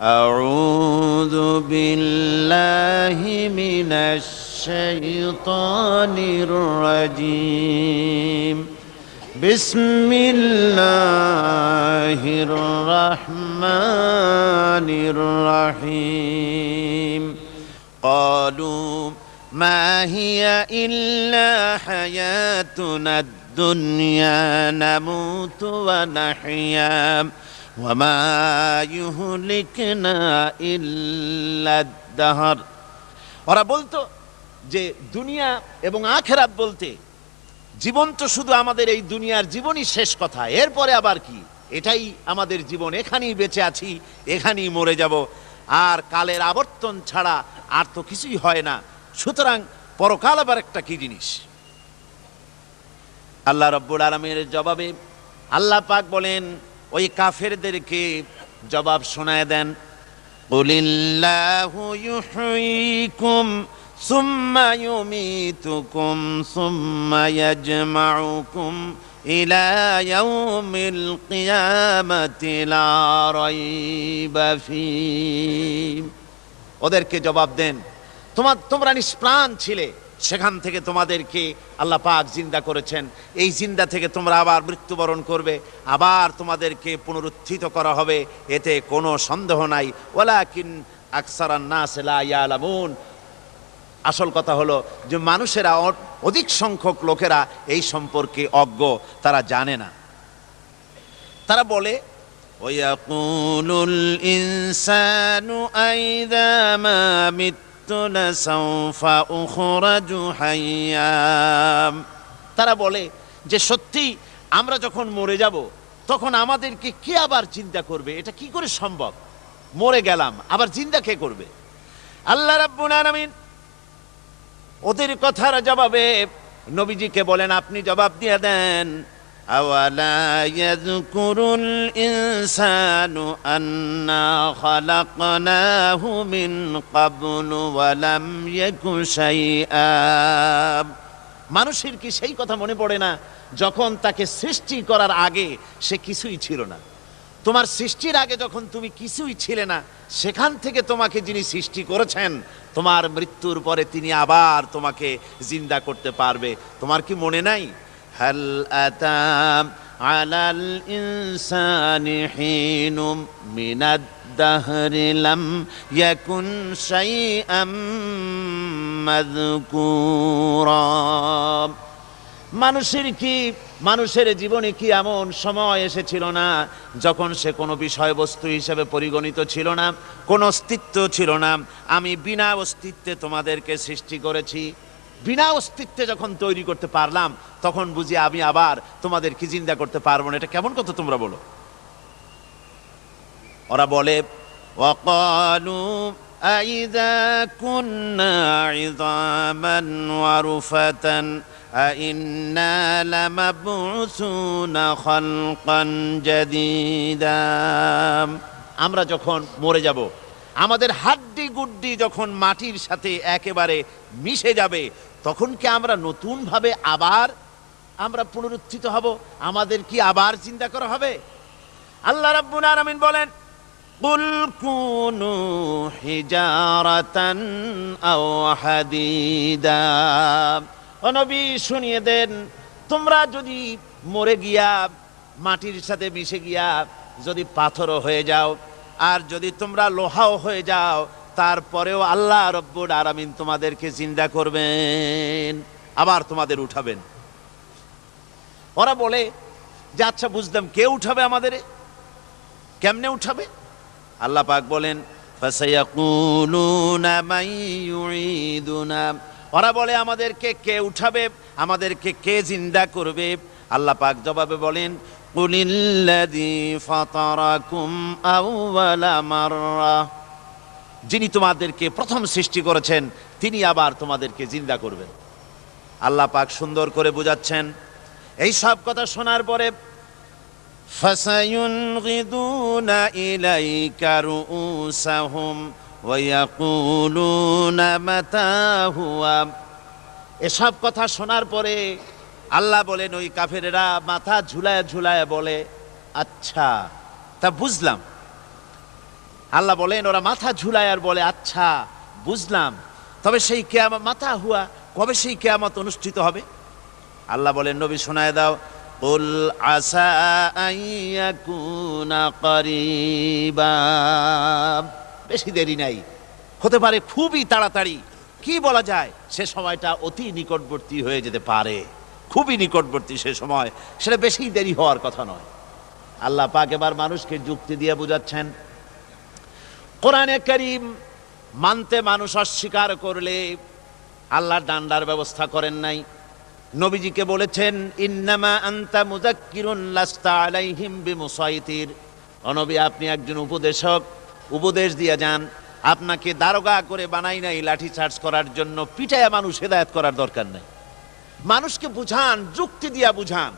أعوذ بالله من الشيطان الرجيم بسم الله الرحمن الرحيم قالوا ما هي إلا حياتنا الدنيا نموت ونحيا وما يهلكنا إلا الدهر। ওরা বলতো যে দুনিয়া এবং আখিরাত বলতে জীবন তো শুধু আমাদের এই দুনিয়ার জীবনই শেষ কথা, এরপরে আবার কি, এটাই আমাদের জীবন, এখানেই বেঁচে আছি, এখানেই মরে যাব, আর কালের আবর্তন ছাড়া আর তো কিছুই হয় না, সুতরাং পরকাল আবার একটা কি জিনিস। আল্লাহ রাব্বুল আলামিনের জবাবে আল্লাহ পাক বলেন, ওই কাফেরদেরকে জবাব শোনায় দেন, কুলিল্লাহু ইউহয়িকুম সুম্মা ইউমীতুকুম সুম্মা ইয়াজমাউকুম ইলা ইয়াউমিল কিয়ামাতি লা রাইবা ফীহ। ওদেরকে জবাব দেন, তোমরা নিষ্প্রাণ ছিলে, সেখান থেকে তোমাদেরকে আল্লাহ পাক জিন্দা করেছেন, এই জিন্দা থেকে তোমরা আবার মৃত্যুবরণ করবে, আবার তোমাদেরকে পুনরুত্থিত করা হবে, এতে কোনো সন্দেহ নাই। ওয়ালাকিন আকসারান নাস লা ইয়ালামুন। আসল কথা হলো যে মানুষেরা, অধিক সংখ্যক লোকেরা এই সম্পর্কে অজ্ঞ, তারা জানে না। তারা বলে, ওয়ায়াকুলুল ইনসানু আইযা মা তারা বলে যে সত্যি আমরা যখন মরে যাব তখন আমাদেরকে কে আবার চিন্তা করবে, এটা কি করে সম্ভব, মরে গেলাম আবার চিন্তা কে করবে। আল্লাহ রাব্বুল আলামিন ওদের কথার জবাবে নবীজিকে বলেন, আপনি জবাব দিয়ে দেন, আওয়ালা ইয়াযকুরুল ইনসানু আন্না খালাকনাহু মিন ক্বাবলু ওয়া লাম ইয়াকু শাইআ। মানুষের কি সেই কথা মনে পড়ে না যখন তাকে সৃষ্টি করার আগে সে কিছুই ছিল না? তোমার সৃষ্টির আগে যখন তুমি কিছুই ছিলে না, সেখান থেকে তোমাকে যিনি সৃষ্টি করেছেন, তোমার মৃত্যুর পরে তিনি আবার তোমাকে জিন্দা করতে পারবে। তোমার কি মনে নাই? হাল আতা আলাল ইনসানি হিনুম মিনাদ দাহরি লাম ইয়াকুন শাইআম মাযকুরা। মানুষের জীবনে কি এমন সময় এসেছিল না যখন সে কোনো বিষয়বস্তু হিসেবে পরিগণিত ছিল না, কোনো অস্তিত্ব ছিল না? আমি বিনা অস্তিত্বে তোমাদেরকে সৃষ্টি করেছি, বিনা অস্তিত্বে যখন তৈরি করতে পারলাম তখন বুঝি আমি আবার তোমাদেরকে জিন্দা করতে পারবো না। এটা কেমন কথা তোমরা বলো? ওরা বলে, ওয়াকালু আইযা কুন্না ইযামান ওয়া রুফাতান আইন্না লামাবউসুনা খালকান জাদীদা। আমরা যখন মরে যাব, আমাদের হাড্ডি গুড্ডি যখন মাটির সাথে একেবারে মিশে যাবে, তখন কি আমরা নতুন ভাবে আবার পুনরুত্থিত হব? আমাদের কি আবার চিন্তা করা হবে? আল্লাহ রাব্বুল আলামিন বলেন, কুল কুনু হিজারাতান আও হাদিদা। ও নবী, শুনিয়ে দেন, তোমরা যদি মরে গিয়া মাটির সাথে মিশে গিয়া যদি পাথরও হয়ে যাও, আর যদি তোমরা লোহাও হয়ে যাও, তারপরেও আল্লাহ রব্বুল আলামিন তোমাদেরকে জিন্দা করবেন, আবার তোমাদের উঠাবেন। ওরা বলে যে আচ্ছা বুঝলাম, কে উঠাবে আমাদের, কেমনে উঠাবে? আল্লাহ পাক বলেন, ফাসায়াকুলুনা মান ইউঈদুনা। ওরা বলে আমাদেরকে কে উঠাবে, আমাদেরকে কে জিন্দা করবে? আল্লাহ পাক জবাবে বলেন, কুলিল্লাযী ফাতারাকুম আউওয়ালা মাররা। যিনি তোমাদেরকে প্রথম সৃষ্টি করেছেন তিনি আবার তোমাদেরকে জিন্দা করবেন। আল্লাহ পাক সুন্দর করে বুঝাচ্ছেন। এই সব কথা শোনার পরে ফাসায়ুনগিদুনা ইলাইকা রুউসাহুম ওয়া ইয়াকুলুনা মাতা হুয়া। এসব কথা শোনার পরে আল্লাহ বলেন, ওই কাফেরেরা মাথা ঝুলায় ঝুলায় বলে, আচ্ছা তা বুঝলাম, আল্লাহ বলেন ওরা মাথা ঝুলায় আর বলে আচ্ছা বুঝলাম, তবে সেই কিয়ামত মাথা হুয়া, কবে সেই কিয়ামত অনুষ্ঠিত হবে? আল্লাহ বলেন নবী শোনায় দাও, কুল আসা আইয়াকুনা করিবা, বেশি দেরি নাই, হতে পারে খুবই তাড়াতাড়ি, কি বলা যায়, সে সময়টা অতি নিকটবর্তী হয়ে যেতে পারে, খুবই নিকটবর্তী সে সময়, সেটা বেশি দেরি হওয়ার কথা নয়। আল্লাহ পাক এবার মানুষকে যুক্তি দিয়ে বুঝাচ্ছেন, কোরআনে কারীম মানতে মানুষ অস্বীকার করলে আল্লাহ ডান্ডার ব্যবস্থা করেন নাই। নবীজিকে বলেছেন ইন্নামা আনতা মুযাক্কিরুন লাস্তা আলাইহিম বিমুসাইতির, ও নবী আপনি একজন উপদেশক, উপদেশ দিয়ে যান, আপনাকে দারোগা করে বানাই নাই লাঠি চার্জ করার জন্য, পিটায়া মানুষ হেদায়েত করার দরকার নেই, মানুষকে বুঝান, যুক্তি দিয়া বুঝান।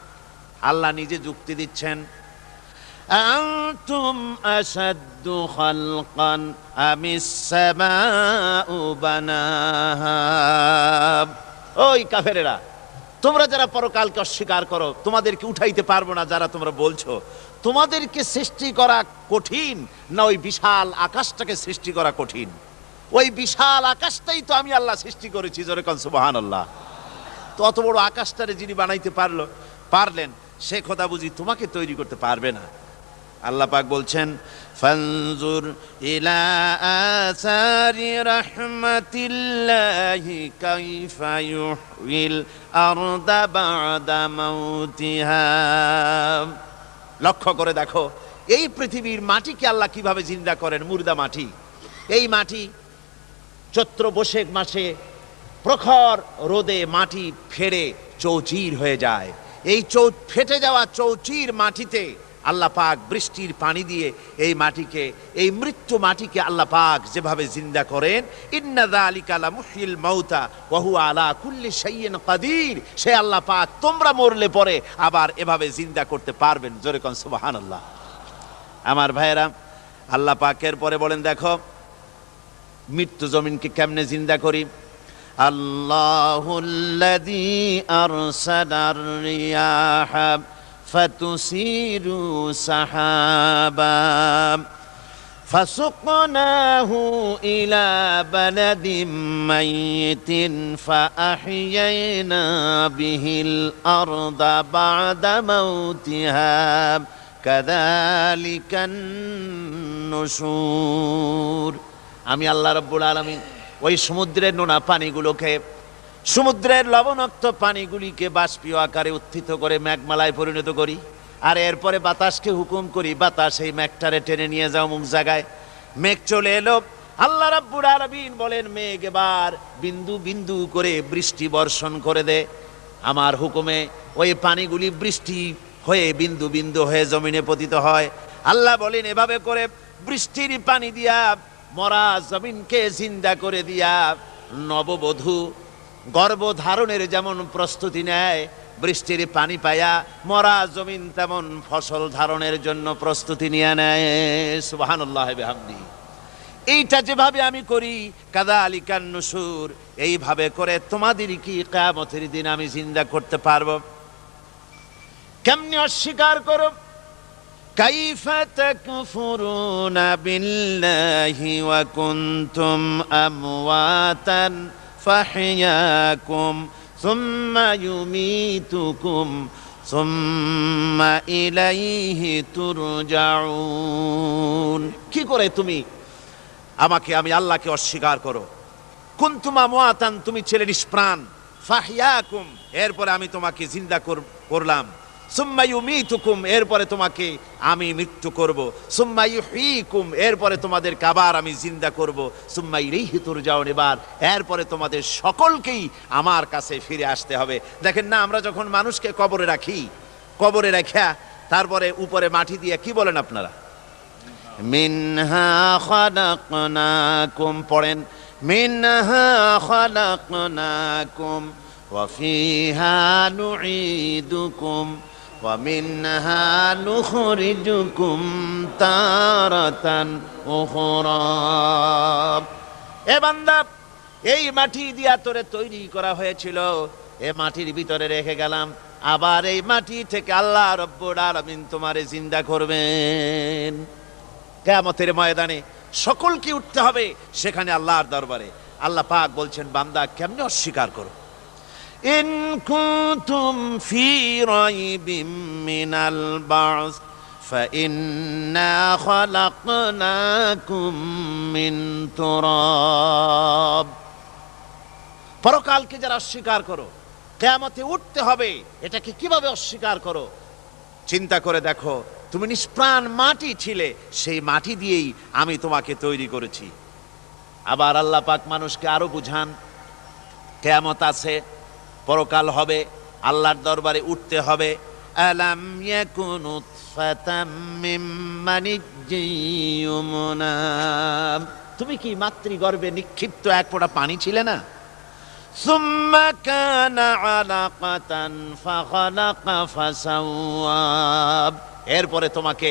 আল্লাহ নিজে যুক্তি দিচ্ছেন, আনতুম আশাদ্দু খালকান আমিস সামাউ বানাহা, ওই কাফেরেরা, তোমরা যারা পরকালকে অস্বীকার করো, তোমাদেরকে উঠাইতে পারবো না যারা তোমরা বলছো, তোমাদেরকে সৃষ্টি করা কঠিন না ওই বিশাল আকাশটাকে সৃষ্টি করা কঠিন? ওই বিশাল আকাশটাই তো আমি আল্লাহ সৃষ্টি করেছি, জোরে কোন সুবহানাল্লাহ। তো অত বড় আকাশটারে যিনি বানাইতে পারলেন, সে কথা বুঝি তোমাকে তৈরি করতে পারবে না? আল্লাহ পাক বলছেন ফানজুর ইলা আসারি রাহমাতিল্লাহি কাইফা ইউহিল আরদা বাদা মাউতিহা, লক্ষ্য করে দেখো এই পৃথিবীর মাটিকে আল্লাহ কিভাবে জিন্দা করেন, মুর্দা মাটি। এই মাটি চৈত্র বৈশাখ মাসে প্রখর রোদে মাটি ফেড়ে চৌচির হয়ে যায়, এই ফেটে যাওয়া চৌচির মাটিতে আল্লাহ পাক বৃষ্টির পানি দিয়ে এই মাটিকে, এই মৃত্যু মাটিকে আল্লাহ পাক যেভাবে জিন্দা করেন, ইন্না যালিকা লামুহয়িল মাউতা ওয়া হুয়া আলা কুল্লি শাইইন কাদির, সে আল্লাহ পাক তোমরা মরলে পরে আবার এভাবে জিন্দা করতে পারবেন, জোরে কোন সুবহানাল্লাহ। আমার ভাইয়েরা, আল্লাহ পাকের পরে বলেন দেখো মৃত্যু জমিনকে কেমনে জিন্দা করি। আল্লাহুল্লাযী আরসালার রিয়াহা ফাতুসিরু সাহাবা ফাসুকনাহু ইলা বালাদিম মাইতিন ফাআহইয়ানা বিহিল আরদা বা'দা মাউতিহা কাযালিকান নুশুর। আমি আল্লাহ রাব্বুল আলামিন ওই সমুদ্রের নোনা পানিগুলোকে, সমুদ্রের লবণাক্ত পানিগুলিকে বাষ্পীয় আকারে উত্থিত করে মেঘমালায় পরিণত করি, আর এরপরে বাতাসকে হুকুম করি, বাতাস এই মেঘটারে টেনে নিয়ে যাও মুখ জায়গায়। মেঘ চলে এলো, আল্লাহ রাব্বুল আলামিন বলেন মেঘ এবার বিন্দু বিন্দু করে বৃষ্টি বর্ষণ করে দে, আমার হুকুমে ওই পানিগুলি বৃষ্টি হয়ে বিন্দু বিন্দু হয়ে জমিনে পতিত হয়। আল্লাহ বলেন এভাবে করে বৃষ্টির পানি দিয়া মরা জমিনকে জিন্দা করে দিয়া নববধূ গর্ভধারণের যেমন প্রস্তুতি নেয়, বৃষ্টির পানি পায়া মরা জমিন তেমন ফসল ধারণের জন্য প্রস্তুতি নিয়ে নেয়। সুবহানাল্লাহ বিহামদিহি। এইটা যেভাবে আমি করি কাযালিকান নুশুর, এইভাবে করে তোমাদের কি কিয়ামতের দিন আমি জিন্দা করতে পারবো? কেমনে অস্বীকার করো? কাইফা তাকফুরুনা বিল্লাহি ওয়া কুনতুম আমওয়াতান ফাহইয়াকুম সুম্মা ইউমীতুকুম সুম্মা ইলাইহি তুরজাউন। কি করে তুমি আমি আল্লাহকে অস্বীকার করো? কুনতুম আমওয়াতান, তুমি ছিলে নিষ্প্রাণ, ফাহইয়াকুম, এরপরে আমি তোমাকে জিন্দা করলাম, সুম্মা ইউমীতুকুম, এরপরে তোমাকে আমি মৃত্যু করব, সুম্মা ইউহয়ীকুম, এরপরে তোমাদেরকে আবার আমি জিন্দা করব, সুম্মা ইলাইহি তুরজাউন, এরপরে তোমাদের সকলকেই আমার কাছে ফিরে আসতে হবে। দেখেন না, আমরা যখন মানুষকে কবরে রাখি, কবরে রাখা তারপরে উপরে মাটি দিয়ে কি বলেন আপনারা? মিনহা খালাকনাকুম, পড়েন মিনহা খালাকনাকুম ওয়া ফিহা নুঈদুকুম ওয়া মিনহা নুখরিজুকুম তারাতান উখরা। এ বান্দা, এই মাটি দিয়া তোরে তৈরি করা হয়েছিল, এ মাটির ভিতরে রেখে গেলাম, আবার এই মাটি থেকে আল্লাহ রাব্বুল আলামিন তোমারে জিন্দা করবেন। কিয়ামতের ময়দানে সকলকে উঠতে হবে সেখানে আল্লাহর দরবারে। আল্লাহ পাক বলছেন, বান্দা কেমনে অস্বীকার করো? ইন কুনতুম ফি রাইবিম মিনাল বা'স فإنا خلقناكم من تراب। পরকালকে যারা অস্বীকার করো, কিয়ামতে উঠতে হবে, এটাকে কিভাবে অস্বীকার করো? চিন্তা করে দেখো, তুমি নিষ্প্রাণ মাটি ছিলে, সেই মাটি দিয়েই আমি তোমাকে তৈরি করেছি। আবার আল্লাহ পাক মানুষকে আরো বুঝান, কিয়ামত আছে, পরকাল হবে, আল্লাহর দরবারে উঠতে হবে। আলাম ইয়াকুন নুতফাতাম মিন মানিয়্যিন ইউমনা। তুমি কি মাতৃগর্ভে নিক্ষিপ্ত এক ফোঁটা পানি ছিলে না? সুম্মা কানা আলাকাতান ফাখালাকা ফাসাওয়া। এরপরে তোমাকে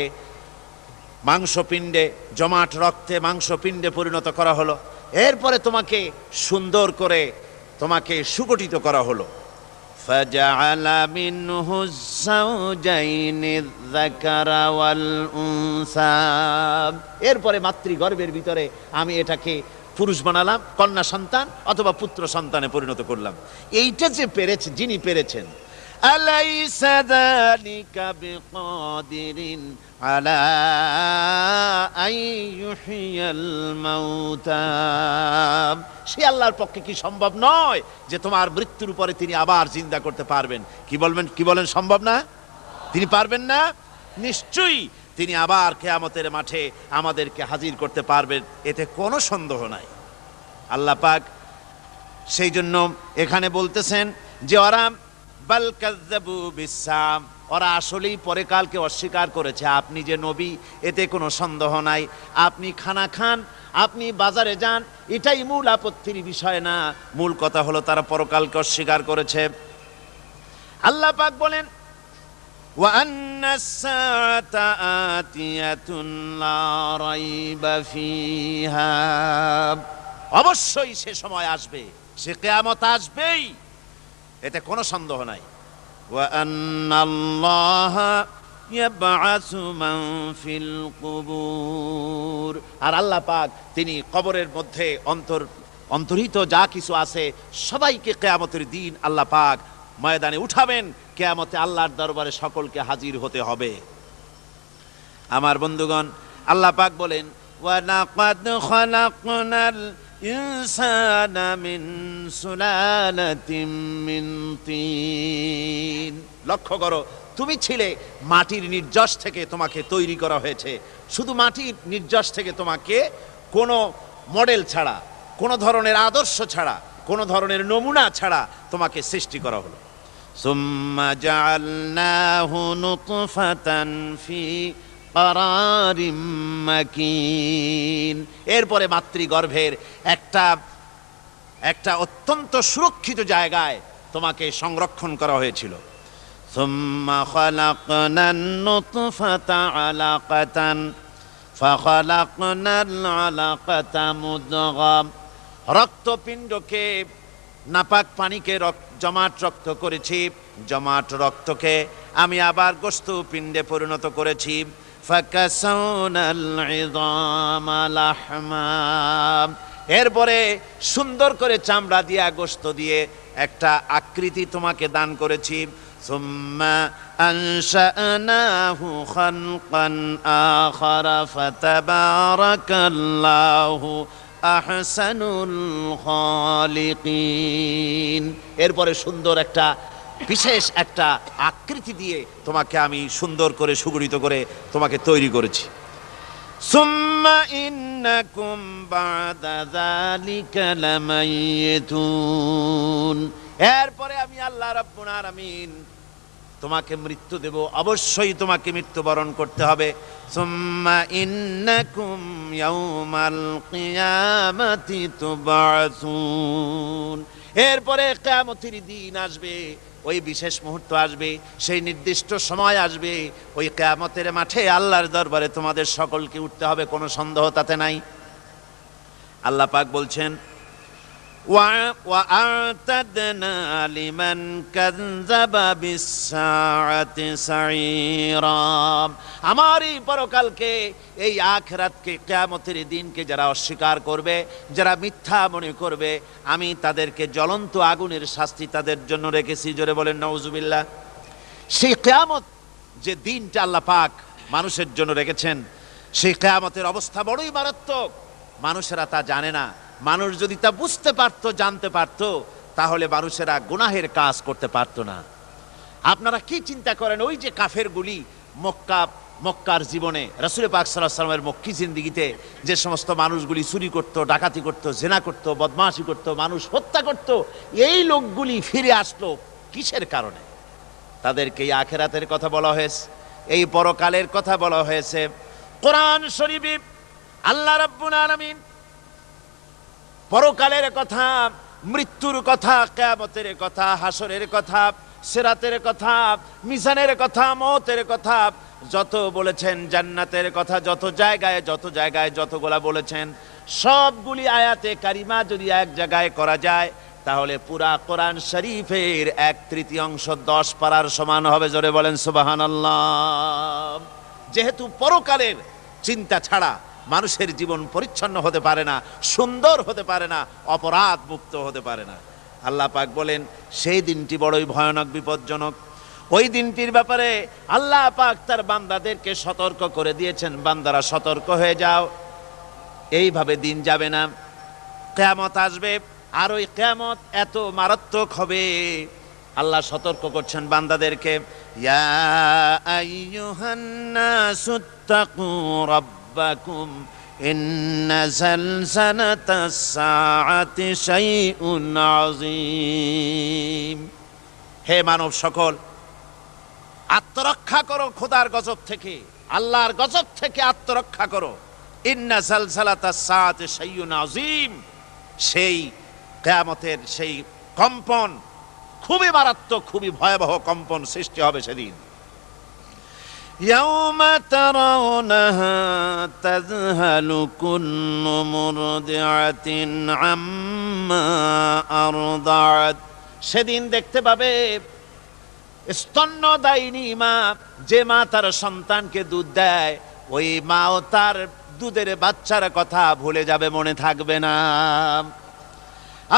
মাংসপিণ্ডে, জমাট রক্তে মাংসপিণ্ডে পরিণত করা হলো। এরপরে তোমাকে সুন্দর করে তোমাকে সুগঠিত করা হলো। ফাজআলা মিনহু যাওজাইনি যাকারা ওয়াল উনসা। এরপরে মাতৃগর্ভের ভিতরে আমি এটাকে পুরুষ বানালাম, কন্যা সন্তান অথবা পুত্র সন্তানে পরিণত করলাম। এইটা যে পেরেছে, যিনি পেরেছেন, আলাইসা যালিকা বিকাদিরিন আলা আইয়ুহিয়াল মাউতা। সে আল্লাহর পক্ষে কি সম্ভব নয় যে তোমার মৃত্যুর পরে তিনি আবার জিন্দা করতে পারবেন? কি বলেন সম্ভব না? তিনি পারবেন না? নিশ্চয়ই তিনি আবার কিয়ামতের মাঠে আমাদেরকে হাজির করতে পারবেন, এতে কোনো সন্দেহ নাই। আল্লাহ পাক সেই জন্য এখানে বলতেছেন যে ওরা বাল কাযযাবু বিসসাম, ওরা আসলেই পরকালকে অস্বীকার করেছে। আপনি যে নবী, এতে কোনো সন্দেহ নাই। আপনি খানা খান, আপনি বাজারে যান, এটাই মূল আপত্তির বিষয় না। মূল কথা হলো তারা পরকালকে অস্বীকার করেছে। আল্লাহ পাক বলেন, ওয়া আন্নাস সাআতা আতিয়াতুন লা রাইবা ফিহা। অবশ্যই সে সময় আসবে, সে কিয়ামত আসবেই, এতে কোনো সন্দেহ নাই। ওয়া আন্নাল্লাহা ইয়াবআসু মান ফিল কুবুর। আর আল্লাহ পাক তিনি কবরের মধ্যে অন্তর্হিত যা কিছু আছে সবাইকে কিয়ামতের দিন আল্লাহ পাক ময়দানে উঠাবেন। কিয়ামতে আল্লাহর দরবারে সকলকে হাজির হতে হবে। আমার বন্ধুগণ, আল্লাহ পাক বলেন, ওয়া লাকাদ খালাকনাল ইনসানা মিন সুলালাতিন মিন তিন। লক্ষ্য করো, তুমি ছিলে মাটির নির্যাস থেকে তোমাকে তৈরি করা হয়েছে। শুধু মাটির নির্যাস থেকে তোমাকে কোনো মডেল ছাড়া, কোনো ধরনের আদর্শ ছাড়া, কোনো ধরনের নমুনা ছাড়া তোমাকে সৃষ্টি করা হলো। সুম্মা জাআলনাহু নুতফাতান ফি কারারিম মাকিন। এরপরে মাতৃগর্ভের একটা অত্যন্ত সুরক্ষিত জায়গায় তোমাকে সংরক্ষণ করা হয়েছিল। সুম্মা খালাকনান নুতফাতা আলাকাতান ফাখালাকনাল আলাকাতা মুদগাম। রক্তপিণ্ডকে, নাপাক পানিকে জমাট রক্ত করেছি, জমাট রক্তকে আমি আবার গোস্ত পিণ্ডে পরিণত করেছি। ফাকাসাউনাল ইযামা লাহমা। এরপরে সুন্দর করে চামড়া দিয়া, গোস্ত দিয়ে একটা আকৃতি তোমাকে দান করেছি। সুম্মা আনশানাহু খালকান আখারা ফাতাবারাকাল্লাহু আহসানুল খালিকিন। এরপরে সুন্দর একটা বিশেষ একটা আকৃতি দিয়ে তোমাকে আমি সুন্দর করে সুগঠিত করে তোমাকে তৈরি করেছি। সুম্মা ইন্নাকুম বা'দা যালিকা লামাইয়িতুন। এরপরে আমি আল্লাহ রাব্বুল আলামিন তোমাকে মৃত্যু দেব, অবশ্যই তোমাকে মৃত্যুবরণ করতে হবে। সুম্মা ইন্নাকুম ইয়াউমাল কিয়ামাতি তুবআসুন। এরপরে কিয়ামতের দিন আসবে, ওই বিশেষ মুহূর্ত আসবে, সেই নির্দিষ্ট সময় আসবে, ওই কিয়ামতের মাঠে আল্লাহর দরবারে তোমাদের সকলকে উঠতে হবে, কোনো সন্দেহ তাতে নাই। আল্লাহ পাক বলছেন, وأعتدنا لمن كذب بالساعة سعيرا। আমার এই পরকালকে, এই আখিরাতকে, কিয়ামতের দিনকে যারা অস্বীকার করবে, যারা মিথ্যা মনে করবে, আমি তাদেরকে জ্বলন্ত আগুনের শাস্তি তাদের জন্য রেখেছি। জোরে বলেন নাউজুবিল্লাহ। সেই কিয়ামত যে দিনটা আল্লাহ পাক মানুষের জন্য রেখেছেন, সেই কিয়ামতের অবস্থা বড়ই মারাত্মক। মানুষেরা তা জানে না। মানুষ যদি তা বুঝতে পারত, জানতে পারত, তাহলে মানুষেরা গুনাহের কাজ করতে পারত না। আপনারা কি চিন্তা করেন, ওই যে কাফেরগুলি মক্কার জীবনে, রাসূল পাক সাল্লাল্লাহু আলাইহি ওয়াসাল্লামের মক্কি জিন্দেগিতে যে সমস্ত মানুষগুলি চুরি করত, ডাকাতি করত, জেনা করত, বদমাশি করত, মানুষ হত্যা করত, এই লোকগুলি ফিরে আসলো কিসের কারণে? তাদেরকে এই আখিরাতের কথা বলা হয়েছে, এই পরকালের কথা বলা হয়েছে। কোরআন শরীফে আল্লাহ রাব্বুল আলামিন পরকালের কথা, মৃত্যুর কথা, কিয়ামতের কথা, হাসরের কথা, সিরাতের কথা, মিজানের কথা, মওতের কথা যত বলেছেন, জান্নাতের কথা যত জায়গায় যতগুলা বলেছেন, সবগুলি আয়াতে কারিমা যদি এক জায়গায় করা যায়, তাহলে পুরা কোরআন শরীফের 1/3 10 পারার সমান হবে। জোরে বলেন সুবহানাল্লাহ। যেহেতু পরকালের চিন্তা ছাড়া মানুষের জীবন পরিচ্ছন্ন হতে পারে না, সুন্দর হতে পারে না, অপরাধ মুক্ত হতে পারে না। আল্লাহ পাক বলেন সেই দিনটি বড়ই ভয়ানক, বিপজ্জনক। ওই দিনটির ব্যাপারে আল্লাহ পাক তার বান্দাদেরকে সতর্ক করে দিয়েছেন, বান্দারা সতর্ক হয়ে যাও, এইভাবে দিন যাবে না, কিয়ামত আসবে। আর ওই কিয়ামত এত মারাত্মক হবে, আল্লাহ সতর্ক করছেন বান্দাদেরকে। ইয়া আইয়ুহান নাসুত্তাকু রাব্বাকুম ইন্না যালযালাতাস সাআতি শাইউন আযীম। হে মানব সকল, আত্মরক্ষা করো খোদার গজব থেকে, আল্লাহর গজব থেকে আত্মরক্ষা করো। ইন্না যালযালাতাস সাআতি শাইউন আযীম, সেই কিয়ামতের সেই কম্পন খুবই মারাত্মক, খুবই ভয়াবহ কম্পন সৃষ্টি হবে সেদিন। ইয়াউমা তারাউনাহা তাযহালু কুল্লু মুরদিআতিন আম্মা আরদাআত। সেদিন দেখতে পাবে স্তন্যদায়িনী মা, যে মা তার সন্তানকে দুধ দেয়, ওই মাও তার দুধের বাচ্চার কথা ভুলে যাবে, মনে থাকবে না।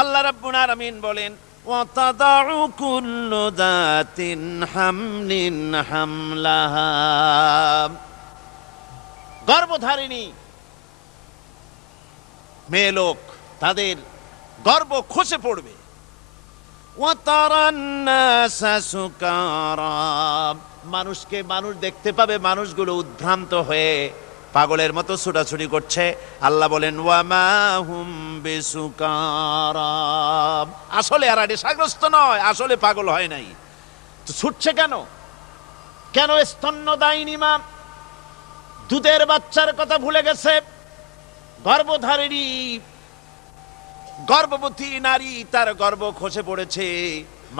আল্লাহ রাব্বুল আলামিন বলেন ওয়াতাদাউ কুল্লু যাতিন হামলিন হামলাহা। গর্ভধারিণী মেয়ে লোক, তাদের গর্ভ খসে পড়বে। ওয়াতারান নাসা সুকারা, মানুষকে মানুষ দেখতে পাবে, মানুষগুলো উদ্ভ্রান্ত হয়ে পাগলের মতো ছুটাছুটি করছে। আল্লাহ বলেন ওয়ামা হুম বিসুকারা, আসলে এরা নেশাগ্রস্ত নয়, আসলে পাগল হয় নাই। তো ছুটছে কেন? কেন? স্তন্যদায়িনী মা দুধের বাচ্চার কথা ভুলে গেছে। গর্ভধারিণী গর্ভবতী নারী, তার গর্ভ খসে পড়েছে,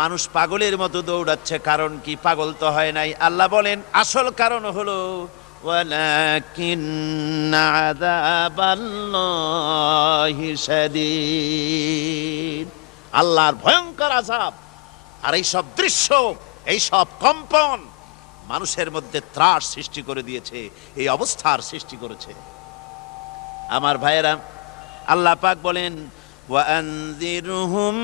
মানুষ পাগলের মতো দৌড়াচ্ছে। কারণ কি? পাগল তো হয় নাই। আল্লাহ বলেন আসল কারণ হলো ওয়ালাকিন্না আযাবাল্লাহি শাদীদ, আল্লাহর ভয়ঙ্কর আযাব। আর এই সব দৃশ্য, এই সব কম্পন মানুষের মধ্যে ত্রাস সৃষ্টি করে দিয়েছে, এই অবস্থার সৃষ্টি করেছে। আমার ভাইয়েরা, আল্লাহ পাক বলেন وأنذرهم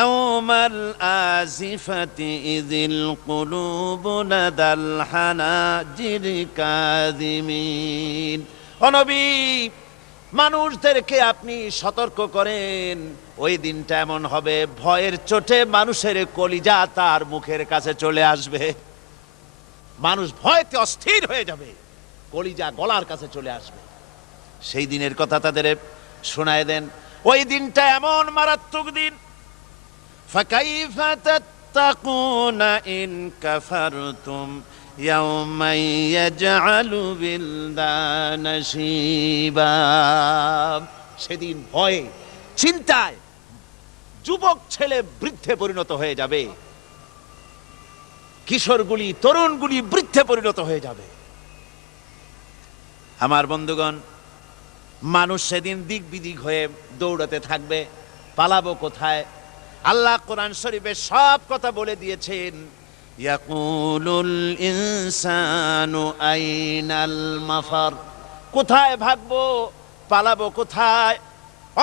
يوم الآزفة إذ القلوب لدى الحناجر كاظمين। ও নবী, মানুষদেরকে আপনি সতর্ক করেন, ওই দিনটা এমন হবে, ভয়ের চোটে মানুষের কলিজা তার মুখের কাছে চলে আসবে। মানুষ ভয়তে অস্থির হয়ে যাবে, কলিজা গলার কাছে চলে আসবে। সেই দিনের কথা তাদের শোনায় দেন। ওই দিনটা এমন মারাত্মক দিন। ফাকাইফা তাত্তাকুনা ইন কাফারতুম ইয়াওমান ইয়াজআলু বিলদানা শিবা। সেদিন ভয়ে, চিন্তায় যুবক ছেলে বৃদ্ধে পরিণত হয়ে যাবে, কিশোরগুলি, তরুণগুলি বৃদ্ধে পরিণত হয়ে যাবে। আমার বন্ধুগণ, মানুষ সেদিন দিক বিদিক হয়ে দৌড়াতে থাকবে। পালাবো কোথায়? আল্লাহ কোরআন শরীফে সব কথা বলে দিয়েছেন। ইয়াকুলুল ইনসানু আইনাল মাফার, কোথায় ভাগবো, পালাবো কোথায়?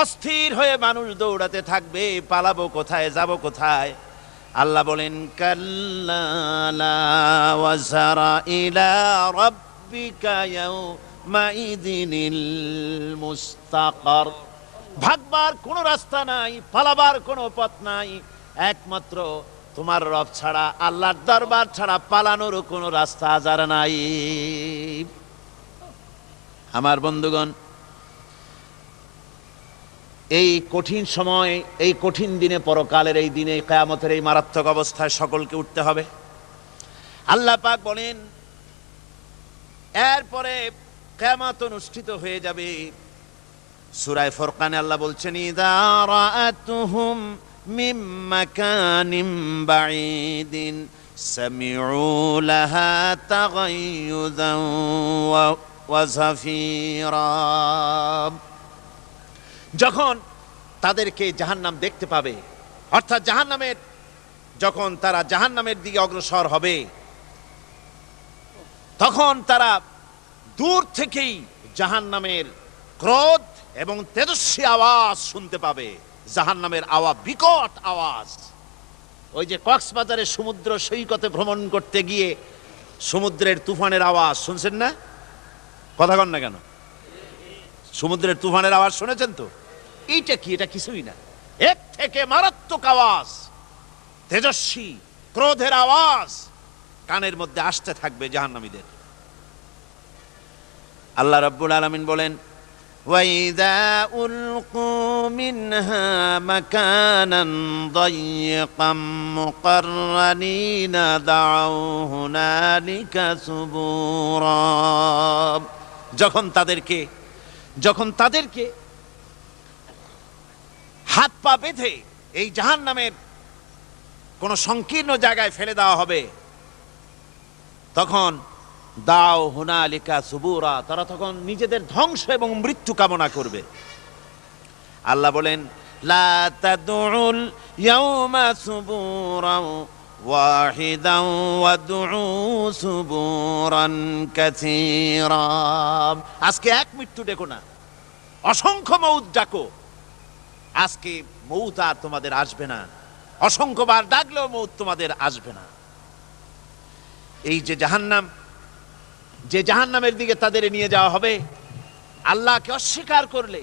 অস্থির হয়ে মানুষ দৌড়াতে থাকবে, পালাবো কোথায়, যাব কোথায়? আল্লাহ বলেন কাল্লা লা ওয়াজারা ইলা রাব্বিকা ইয়াউমাইযিনিল মুস্তাকার। ভাগবার কোনো রাস্তা নাই, পালাবার কোনো পথ নাই, একমাত্র তোমার রব ছাড়া, আল্লাহর দরবার ছাড়া পালানোর কোনো রাস্তা আজার নাই। আমার বন্ধুগণ, এই কঠিন সময়, এই কঠিন দিনে, পরকালের এই দিনে, কিয়ামতের এই মারাত্মক অবস্থায় সকলকে উঠতে হবে। আল্লাহ পাক বলেন এরপরে কিয়ামত অনুষ্ঠিত হয়ে যাবে। সূরা ফুরকানে আল্লাহ বলছেন ইযা রাআতুহুম মিন মাকানিন বাঈদিন সামিউ লাহা তাগায়্যুযান ওয়া যাফীরা। যখন তাদেরকে জাহান্নাম দেখতে পাবে, অর্থাৎ জাহান্নামের, যখন তারা জাহান্নামের দিকে অগ্রসর হবে, তখন তারা দূর থেকেই জাহান্নামের ক্রোধ এবং তেজস্বী আওয়াজ শুনতে পাবে। জাহান্নামের আওয়াজ, বিকট আওয়াজ। ওই যে কক্সবাজারে সমুদ্র সৈকতে ভ্রমণ করতে গিয়ে সমুদ্রের তুফানের আওয়াজ শুনছেন না? কথা কন না কেন? সমুদ্রের তুফানের আওয়াজ শুনেছেন তো? এইটা কি? এটা কিছুই না, এর থেকে মারাত্মক আওয়াজ, তেজস্বী ক্রোধের আওয়াজ কানের মধ্যে আসতে থাকবে জাহান্নামীদের। আল্লাহ রাব্বুল আলামিন বলেন وَإِذَا أُلْقُوا مِنْهَا مَكَانًا ضَيِّقًا مُقَرَّنِينَ دَعَوْا هُنَالِكَ ثُبُورًا। যখন তাদেরকে হাত পা বেঁধে এই জাহান্নামের কোন সংকীর্ণ জায়গায় ফেলে দেওয়া হবে, তখন দাও হুনালিকা সুবুরা, তারা তখন নিজেদের ধ্বংস এবং মৃত্যু কামনা করবে। আল্লাহ বলেন লা তাদউল ইয়াউমা সুবুরান ওয়াহিদান ওয়াদউ সুবুরান কাসীরা। আজকে এক মৃত্যু ডেকো না, অসংখ্য মউত ডাকো। আজকে মউত আর তোমাদের আসবে না, অসংখ্যবার ডাকলেও মউত তোমাদের আসবে না। এই যে জাহান্নাম, যে জাহান্নামের দিকে তাদের নিয়ে যাওয়া হবে, আল্লাহকে অস্বীকার করলে,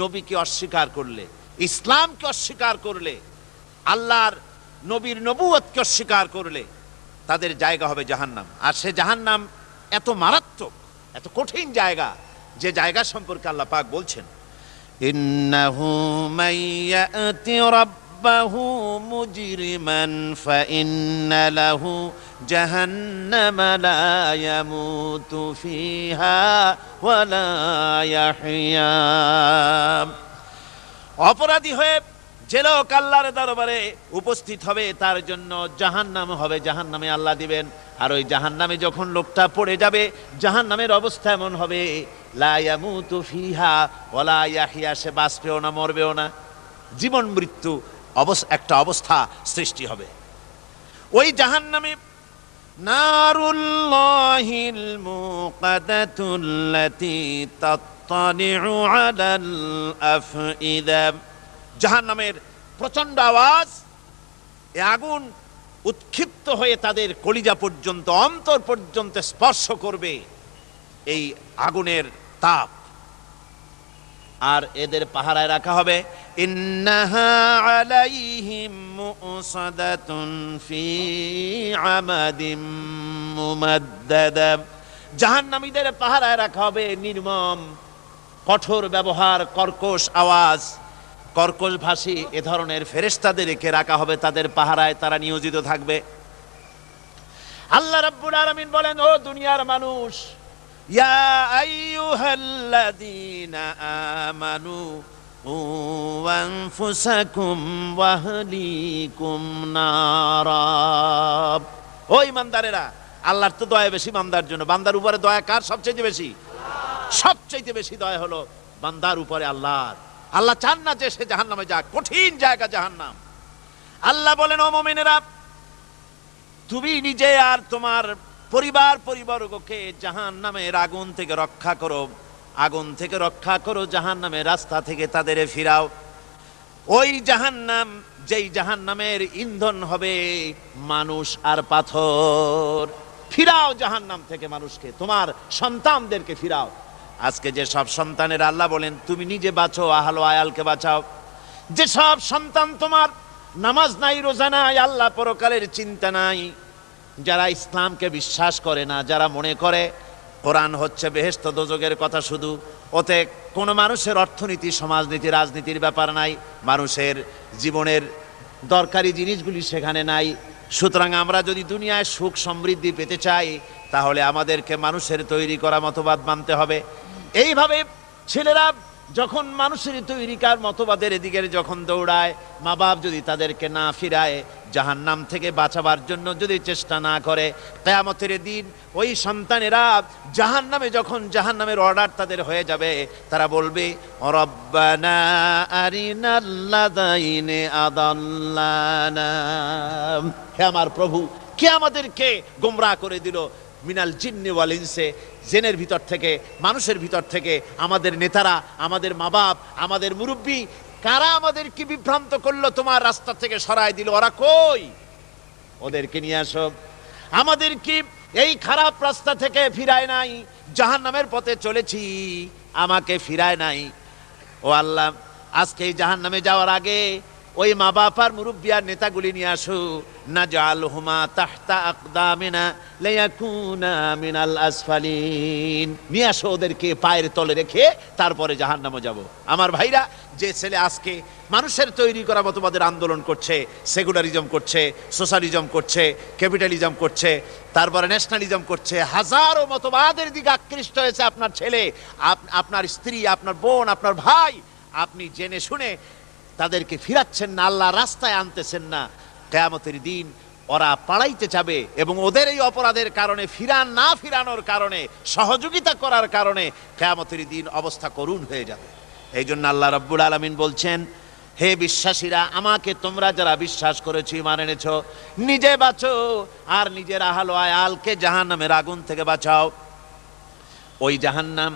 নবীকে অস্বীকার করলে, ইসলামকে অস্বীকার করলে, আল্লাহর নবীর নবুয়তকে অস্বীকার করলে তাদের জায়গা হবে জাহান্নাম। আর সে জাহান্নাম এত মারাত্মক, এত কঠিন জায়গা, যে জায়গা সম্পর্কে আল্লাহ পাক বলছেন ইন্নাহু মাইয়াতি রাব্বাহু মুজরিমান ফাইন্না লাহু জাহান্নামা লা ইয়ামুতু ফিহা ওয়া লা ইয়াহইয়া। অপরাধী হয়ে যে লোক আল্লাহর দরবারে উপস্থিত হবে, তার জন্য জাহান্নাম হবে, জাহান্নামে আল্লাহ দিবেন। আর ওই জাহান্নামে যখন লোকটা পড়ে যাবে, জাহান্নামের অবস্থা এমন হবে লা ইয়ামুতু ফিহা ওয়া লা ইয়াহইয়া, সে বাঁচবেও না, মরবেও না, জীবন মৃত্যু একটা অবস্থা সৃষ্টি হবে। ওই জাহান্নামে নারুল্লাহিল মুকাদাতুল্লাতী তাত্তালিউ আলাল আফইদা। জাহান্নামের প্রচন্ড আওয়াজ, এ আগুন উৎক্ষিপ্ত হয়ে তাদের কলিজা পর্যন্ত, অন্তর পর্যন্ত স্পর্শ করবে এই আগুনের তাপ। আর এদের পাহারায় রাখা হবে ইন্নাহা আলাইহিম মুসাদাতুন ফি আমাদিম মুমাদ্দাদা। জাহান্নামীদের পাহারায় রাখা হবে নির্মম, কঠোর ব্যবহার, কর্কশ আওয়াজ, কর্কশ ভাষী এ ধরনের ফেরেশতাদেরকে রাখা হবে তাদের পাহারায়, তারা নিয়োজিত থাকবে। আল্লাহ রাব্বুল আলামিন বলেন, ও দুনিয়ার মানুষ, ইয়া আইয়ুহাল্লাযীনা আমানু কু আনফুসাকুম ওয়া আহলিকুম নারা। ও ঈমানদারেরা, আল্লাহর তো দয়া বেশি বান্দার জন্য। বান্দার উপরে দয়া কার সবচেয়ে বেশি? সবচেয়ে বেশি দয়া হলো বান্দার উপরে আল্লাহর। আল্লাহ চান না যে সে জাহান্নামে যাক, কঠিন জায়গা জাহান্নাম। আল্লাহ বলেন, ও মুমিনেরা, তুমি নিজে আর তোমার পরিবারবর্গকে জাহান্নামের আগুন থেকে রক্ষা করো, আগুন থেকে রক্ষা করো, জাহান্নামের রাস্তা থেকে তাদের ফিরাও। ওই জাহান্নাম, যেই জাহান্নামের ইন্ধন হবে মানুষ আর পাথর। ফিরাও জাহান্নাম থেকে মানুষকে, তোমার সন্তানদেরকে ফিরাও। আজকে যে সব সন্তানের আল্লাহ বলেন তুমি নিজে বাঁচো, আহল আয়ালকে বাঁচাও। যে সব সন্তান তোমার নামাজ নাই, রোজা নাই, আল্লাহ পরকালের চিন্তা নাই, যারা ইসলামকে বিশ্বাস করে না, যারা মনে করে কোরআন হচ্ছে বেহেশত দোজখের কথা শুধু, ওতে কোনো মানুষের অর্থনীতি, সমাজনীতি, রাজনীতির ব্যাপার নাই, মানুষের জীবনের দরকারি জিনিসগুলি সেখানে নাই। সুতরাং আমরা যদি দুনিয়ায় সুখ সমৃদ্ধি পেতে চাই, তাহলে আমাদেরকে মানুষের তৈরি করা মতবাদ মানতে হবে। এইভাবে ছেলেরা যখন মানুষের তৈরিকার মতবাদের এদিকে যখন দৌড়ায়, মা বাপ যদি তাদেরকে না ফিরায়, জাহান্নাম থেকে বাঁচাবার জন্য যদি চেষ্টা না করে, কিয়ামতের দিন ওই সন্তানেরা জাহান্নামে, যখন জাহান্নামের অর্ডার তাদের হয়ে যাবে, তারা বলবে, রব্বানা আরিনাল্লাযাইনি আদাল্লানা, হে আমার প্রভু, কে আমাদেরকে গোমরাহ করে দিল, মিনাল জিন্নি ওয়াল ইনসে, জেনের ভিতর থেকে, মানুষের ভিতর থেকে, আমাদের নেতারা, আমাদের মা বাপ, আমাদের মুরব্বী, কারা আমাদেরকে বিভ্রান্ত করলো, তোমার রাস্তা থেকে সরায় দিল, ওরা কই? ওদেরকে নিয়ে আসো। আমাদেরকে এই খারাপ রাস্তা থেকে ফিরায় নাই, জাহান্নামের পথে চলেছি, আমাকে ফিরায় নাই। ও আল্লাহ, আজকে এই জাহান্নামে যাওয়ার আগে ওই মা বাপ আর মুরব্বী আর নেতাগুলি নিয়ে আসো, নাজআলহুমা তাহতা আকদামিনা লিয়াকুনা মিনাল আসফালিন, নিয়ে আসো ওদেরকে পায়ের তলে রেখে তারপরে জাহান্নামে যাব। আমার ভাইরা, যে ছেলে আজকে মানুষের তৈরি করা মতবাদের আন্দোলন করছে, সেকুলারিজম করছে, সোশ্যালিজম করছে, ক্যাপিটালিজম করছে, তারপরে ন্যাশনালিজম করছে, হাজারো মতবাদের দিকে আকৃষ্ট হয়েছে আপনার ছেলে, আপনার স্ত্রী, আপনার বোন, আপনার ভাই, আপনি জেনে শুনে তাদেরকে ফিরাচ্ছেন না, আল্লাহ রাস্তায় আনতেছেন না। কিয়ামতের দিন ওরা পালাইতে যাবে, এবং ওদের এই অপরাধের কারণে, না ফিরানোর কারণে, সহযোগিতা করার কারণে কিয়ামতের দিন অবস্থা করুণ হয়ে যাবে। এই জন্য আল্লাহ রাব্বুল আলামিন বলছেন, হে বিশ্বাসীরা, আমাকে তোমরা যারা বিশ্বাস করেছো, ঈমান এনেছো, নিজে বাঁচো আর নিজের আহল আয়ালকে জাহান্নামের আগুন থেকে বাঁচাও। ওই জাহান্নাম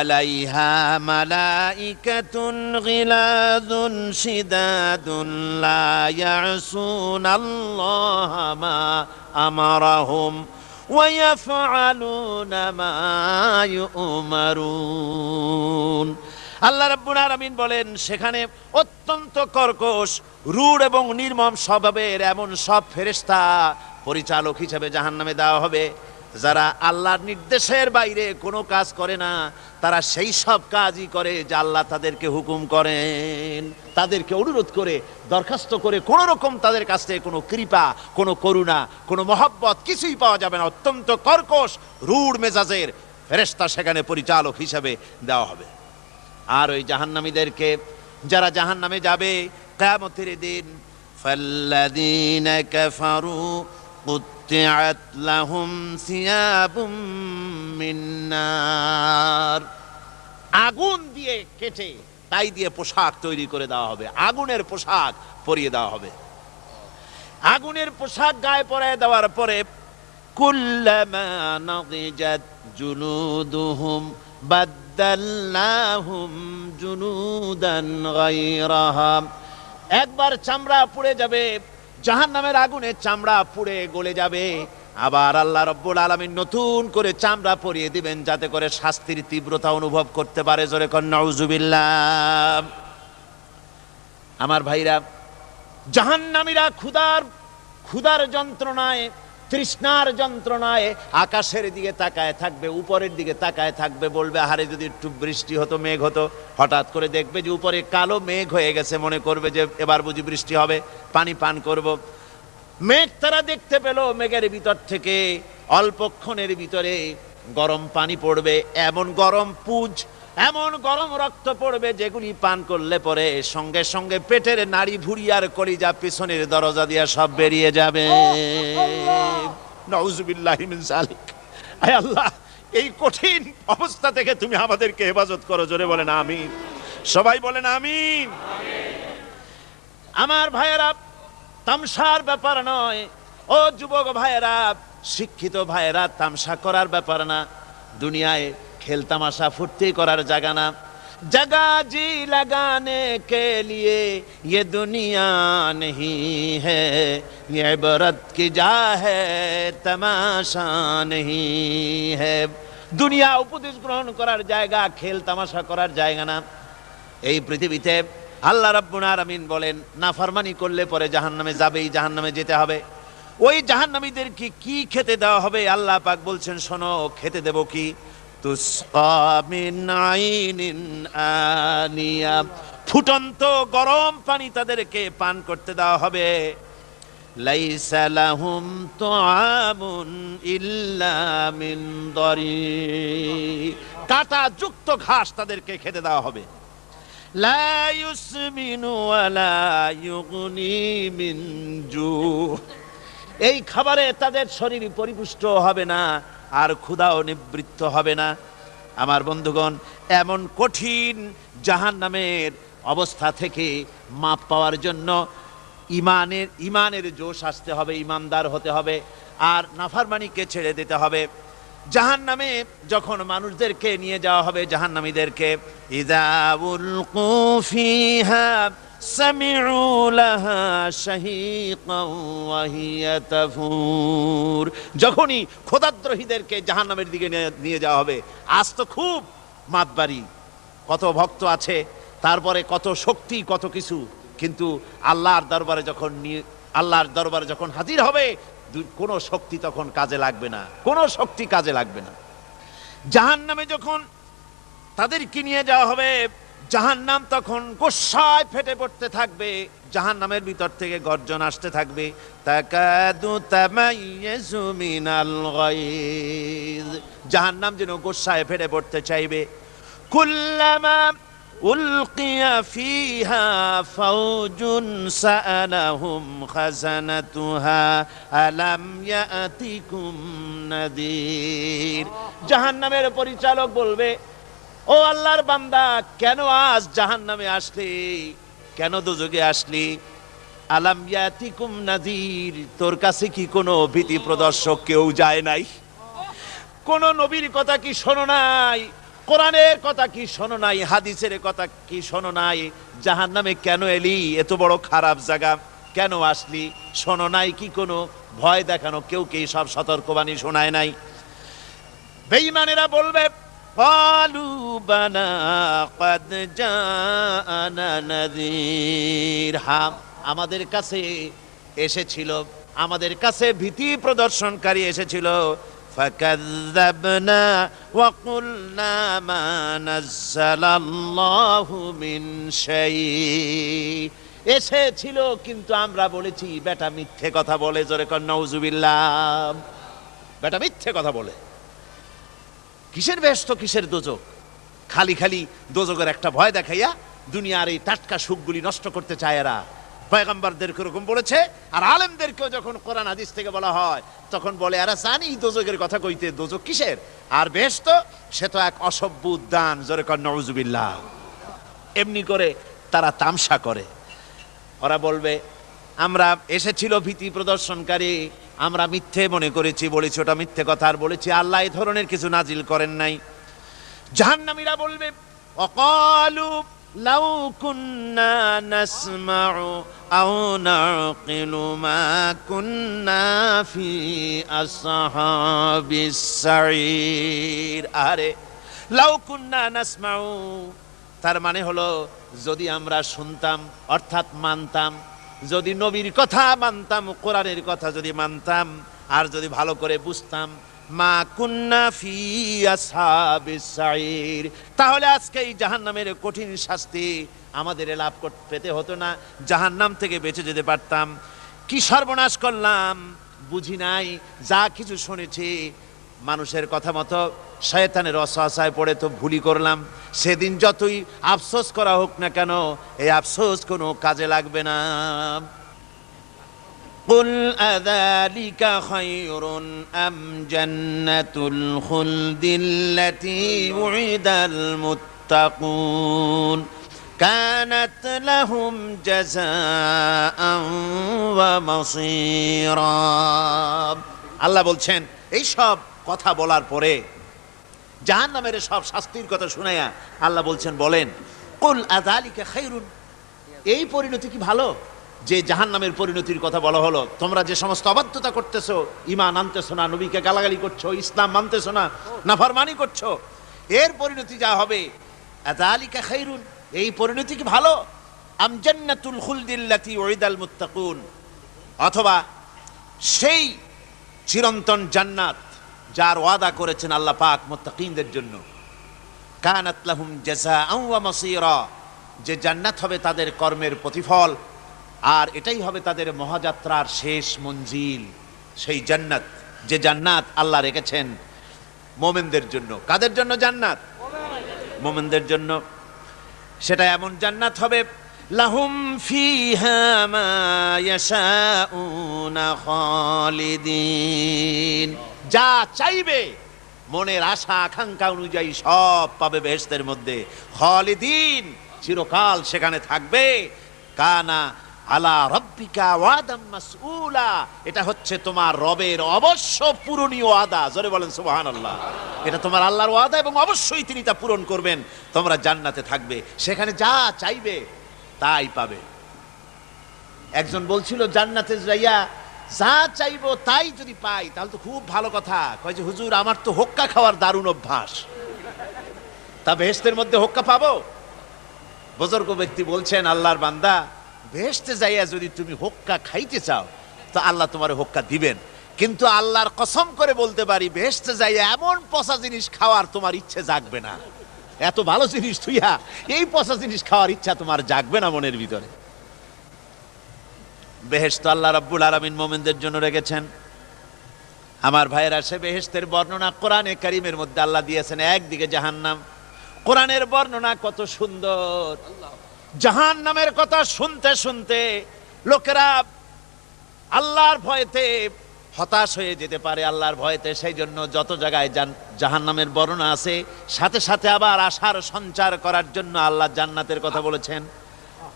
আলাইহা মালাইকাতুন গিলাযুন শিদাদুন লা ইয়াসুনাল্লাহা মা আমারাহুম ওয়া ইয়াফআলুনা মা ইউমারুন। আল্লাহ রাব্বুল আলামিন বলেন, সেখানে অত্যন্ত কর্কশ, রূঢ় এবং নির্মম স্বভাবের এমন সব ফেরেশতা পরিচালক হিসেবে জাহান্নামে দেওয়া হবে, যারা আল্লাহর নির্দেশের বাইরে কোনো কাজ করে না, তারা সেই সব কাজই করে যা আল্লাহ তাদেরকে হুকুম করেন। তাদেরকে অনুরোধ করে, দরখাস্ত করে কোন রকম তাদের কাছ থেকে কোনো কৃপা, কোনো করুণা, কোনো মহব্বত কিছুই পাওয়া যাবে না। অত্যন্ত কর্কশ, রূঢ় মেজাজের ফেরেশতা সেখানে পরিচালক হিসেবে দেওয়া হবে। আর ওই জাহান্নামীদেরকে, যারা জাহান্নামে যাবে কিয়ামতের দিন, ফাল্লাযীনা কাফারু কুত্তিআত লাহুম সিয়াবুম মিন নার, আগুন দিয়ে কেটে তাই দিয়ে পোশাক তৈরি করে দেওয়া হবে, আগুনের পোশাক পরিয়ে দেওয়া হবে। আগুনের পোশাক গায়ে পরায় দেওয়ার পরে, কুল্লামা নাদিজাত জুলুদুহুম বাদদালনাহুম জুনুদান গায়রাহা, একবার চামড়া পুড়ে যাবে, জাহান্নামের আগুনে চামড়া পুড়ে গলে যাবে, আবার আল্লাহ রাব্বুল আলামিন নতুন করে চামড়া পরিয়ে দিবেন, যাতে করে শাস্তির তীব্রতা অনুভব করতে পারে। জোরে কোন নাউজুবিল্লাহ। আমার ভাইরা, জাহান্নামীরা ক্ষুধার যন্ত্রণায়, তৃষ্ণার যন্ত্রণায় আকাশের দিকে তাকায় থাকবে, উপরের দিকে তাকায় থাকবে, বলবে, আহারে যদি একটু বৃষ্টি হতো, মেঘ হতো। হঠাৎ করে দেখবে যে উপরে কালো মেঘ হয়ে গেছে, মনে করবে যে এবার বুঝি বৃষ্টি হবে, পানি পান করব। মেঘ তারা দেখতে পেল, মেঘের ভিতর থেকে অল্পক্ষণের ভিতরে গরম পানি পড়বে, এমন গরম পুঁজ, এমন গরম রক্ত পড়বে, যেগুলি পান করলে পরে সঙ্গে সঙ্গে পেটের নাড়ি, ভুঁড়ি আর কলিজা পিছনের দরজা দিয়ে সব বেরিয়ে যাবে। নাউজুবিল্লাহি মিন যালিক। আয় আল্লাহ, এই কঠিন অবস্থা থেকে তুমি আমাদেরকে হেফাজত করো। জোরে বলেন আমিন। সবাই বলেন আমিন। আমার ভাইয়েরা, তামসার ব্যাপার নয়। ও যুবক ভাইয়েরা, শিক্ষিত ভাইয়েরা, তামসা করার ব্যাপার না। দুনিয়ায় খেল তামাশা ফুর্তি করার জায়গা না। जगह जी लगाने के लिए ये दुनिया नहीं है, ये इबरत की जा है तमाशा नहीं है। দুনিয়া উপদেশ গ্রহণ করার জায়গা, খেল তামাশা করার জায়গা না। এই পৃথিবীতে আল্লাহ রাব্বুল আলামিন বলেন, নাফরমানি করলে পরে জাহান্নামে যাবেই, জাহান্নামে যেতে হবে। ওই জাহান্নামীদেরকে কি খেতে দেওয়া হবে? আল্লাহ পাক বলছেন, শোনো, খেতে দেব কি? তুসকা মিন আইনিন আনিয়া, ফুটন্ত গরম পানি তাদেরকে পান করতে দেওয়া হবে। লাইসা লাহুম তুআমুন ইল্লা মিন দারি, কাঁটা যুক্ত ঘাস তাদেরকে খেতে দেওয়া হবে। লা ইউসমিনু ওয়ালা ইউগনি মিন জু, এই খাবারে তাদের শরীর পরিপুষ্ট হবে না, আর ক্ষুধাও নিবৃত্ত হবে না। আমার বন্ধুগণ, এমন কঠিন জাহান্নামের অবস্থা থেকে মাপ পাওয়ার জন্য ইমানের জোশ আসতে হবে, ইমানদার হতে হবে, আর নাফরমানিকে ছেড়ে দিতে হবে। জাহান্নামে যখন মানুষদেরকে নিয়ে যাওয়া হবে, জাহান্নামীদেরকে, ইযা উলকু ফিহা সামিউ লাহা শাহীকান ওয়া হিয়া তাফুর, যখনই খোদাদ্রোহীদেরকে জাহান্নামের দিকে নিয়ে যাওয়া হবে, আজ তো খুব মাতবাড়ি, কত ভক্ত আছে, তারপরে কত শক্তি, কত কিছু, কিন্তু আল্লাহর দরবারে যখন হাজির হবে, কোনো শক্তি তখন কাজে লাগবে না, কোনো শক্তি কাজে লাগবে না। জাহান্নামে যখন তাদেরকে নিয়ে যাওয়া হবে, জাহান্নাম তখন গোসায় ফেটে পড়তে থাকবে, জাহান্নামের ভিতর থেকে গর্জন আসতে থাকবে, তাকাদু তামাইয়াজু মিনাল গায়জ, জাহান্নাম যেন গোসায় ফেটে পড়তে চাইবে। কুল্লামা উলকিয়া ফিহা ফাওজুন সাআলাহুম খাজানাতুহা আলাম ইয়াতিকুম নাদির, জাহান্নামের পরিচালক বলবে, ও আল্লাহর বান্দা, কেন আজ জাহান্নামে আসলি, কেন দোজখে আসলি? আলাম ইয়াতিকুম নাদির, তোর কাছে কি কোনো ভীতি প্রদর্শক কেউ যায় নাই? কোন নবীর কথা কি শোনো নাই? কোরআনের কথা কি শোনো নাই? হাদিসের কথা কি শোনো নাই? জাহান্নামে কেন এলি? এত বড় খারাপ জায়গা কেন আসলি? শোনো নাই কি কোনো ভয় দেখানো কেউ কে সব সতর্কবাণী শোনায় নাই? বেঈমানেরা বলবে, ক্বালু বালা ক্বাদ জাআনা নাযীর, হ্যাঁ, আমাদের কাছে এসেছিল, আমাদের কাছে ভীতি প্রদর্শনকারী এসেছিল। ফাকাযযাবনা ওয়া কুলনা মা নাযালাল্লাহু মিন শাই, এসেছিল কিন্তু আমরা বলেছি বেটা মিথ্যে কথা বলে। জোরে কর নাউযুবিল্লাহ। বেটা মিথ্যে কথা বলে। কিসের বেহেশত, কিসের দোজখ? খালি খালি দোজখের একটা ভয় দেখাইয়া দুনিয়ার এই টাটকা সুখগুলি নষ্ট করতে চায় এরা। পয়গম্বরদেরকে এরকম বলেছে, আর আলেমদেরকেও যখন কোরআন হাদিস থেকে বলা হয় তখন বলে, এরা জানি দোজখের কথা কইতে, দোজখ কিসের, আর বেহেশত সে তো এক অসভ্য উদ্যান। জোরে কর নাউযুবিল্লাহ। এমনি করে তারা তামসা করে। ওরা বলবে, আমরা এসেছিল ভীতি প্রদর্শনকারী, আমরা মিথ্যে মনে করেছি, বলেছি ওটা মিথ্যে কথা, আর বলেছি আল্লাহ এই ধরনের কিছু নাজিল করেন নাই। জাহান্নামীরা বলবে, ওয়াকালু লাউ কুন্না নাসমাউ আও নাকিলু মা কুন্না ফি আসহাবিস সাঈর, আরে লাউ কুন্না নাসমাউ, তার মানে হলো যদি আমরা শুনতাম, অর্থাৎ মানতাম, যদি নবীর কথা মানতাম, কোরআনের কথা যদি মানতাম, আর যদি ভালো করে বুঝতাম, মা কুন্না ফি আসহাবিস সাঈর, তাহলে আজকে এই জাহান্নামের কঠিন শাস্তি আমাদের লাভ পেতে হতো না, জাহান্নাম থেকে বেঁচে যেতে পারতাম। কি সর্বনাশ করলাম, বুঝি নাই, যা কিছু শুনেছি মানুষের কথা মতো শয়তানের ওয়াসওয়াসায় পড়ে তো ভুলই করলাম। সেদিন যতই আফসোস করা হোক না কেন, এই আফসোস কোনো কাজে লাগবে না। কুল আযালিকা খায়রুন আম জান্নাতুল খুলদিল্লাতী উইদাল মুত্তাকুন, কানাত লাহুম জাযাআন ওয়া মাসীরা। আল্লাহ বলছেন এই সব কথা বলার পরে, জাহান্নামের সব শাস্তির কথা শুনাইয়া আল্লাহ বলছেন, বলেন কুল আযালিকা খায়রুন, এই পরিণতি কি ভালো? যে জাহান্নামের পরিণতির কথা বলা হলো, তোমরা যে সমস্ত অবাধ্যতা করতেছো, ঈমান আনতেছো না, নবীকে গালাগালি করছো, ইসলাম মানতেছো না, নাফরমানি করছো, এর পরিণতি যা হবে, আযালিকা খায়রুন, এই পরিণতি কি ভালো? আম জান্নাতুল খুলদিল্লাতী উইদাল মুত্তাকুন, অথবা সেই চিরন্তন জান্নাত যার ওয়াদা করেছেন আল্লাহ পাক মুত্তাকিনদের জন্য। কানাত লাহুম জাযাআন ওয়া মাসীরা, যে জান্নাত হবে তাদের কর্মের প্রতিফল, আর এটাই হবে তাদের মহাযাত্রার শেষ মঞ্জিল। সেই জান্নাত, যে জান্নাত আল্লাহ রেখেছেন মুমিনদের জন্য। কাদের জন্য জান্নাত? মুমিনদের জন্য। সেটা এমন জান্নাত হবে, লাহুম ফিহা মা ইয়াশাউনা খালিদিন, যা চাইবে মনের আশা আকাঙ্ক্ষা অনুযায়ী সব পাবে বেহেশতের মধ্যে। খালিদিন, চিরকাল সেখানে থাকবে। কানা আলা রব্বিকা ওয়াদাম মাসউলা, এটা হচ্ছে তোমার রবের অবশ্য পূরণীয় ওয়াদা। জোরে বলেন সুবহানাল্লাহ। এটা তোমার আল্লাহর ওয়াদা এবং অবশ্যই তিনি তা পূরণ করবেন। তোমরা জান্নাতে থাকবে, সেখানে যা চাইবে তাই পাবে। একজন বলছিল জান্নাতে যাইয়া যা চাইবো তাই যদি পাই তাহলে তো খুব ভালো কথা। কয় যে হুজুর, আমার তো হোক্কা খাওয়ার দারুণ অভ্যাস, তা বেহেশতের মধ্যে হোক্কা পাবো? বুজুর্গ ব্যক্তি বলছেন, আল্লাহর বান্দা, বেহেশতে যাইয়া যদি তুমি হোক্কা খাইতে চাও তো আল্লাহ তোমার হোক্কা দিবেন, কিন্তু আল্লাহর কসম করে বলতে পারি, বেহেশতে যাইয়া এমন পচা জিনিস খাওয়ার তোমার ইচ্ছে জাগবে না। এত ভালো জিনিস তুইয়া এই পচা জিনিস খাওয়ার ইচ্ছা তোমার জাগবে না মনের ভিতরে। বেহেশত আল্লাহ রাব্বুল আলামিন মুমিনদের জন্য রেখেছেন। আমার ভাইয়েরা, সে বেহেশতের বর্ণনা কোরআনে কারীমের মধ্যে আল্লাহ দিয়েছেন। একদিকে জাহান্নাম, কোরআনের বর্ণনা কত সুন্দর। জাহান্নামের কথা শুনতে শুনতে লোকেরা আল্লাহর ভয়েতে হতাশ হয়ে যেতে পারে, আল্লাহর ভয়েতে। সেই জন্য যত জায়গায় জাহান্নামের বর্ণনা আছে, সাথে সাথে আবার আশার সঞ্চার করার জন্য আল্লাহ জান্নাতের কথা বলেছেন।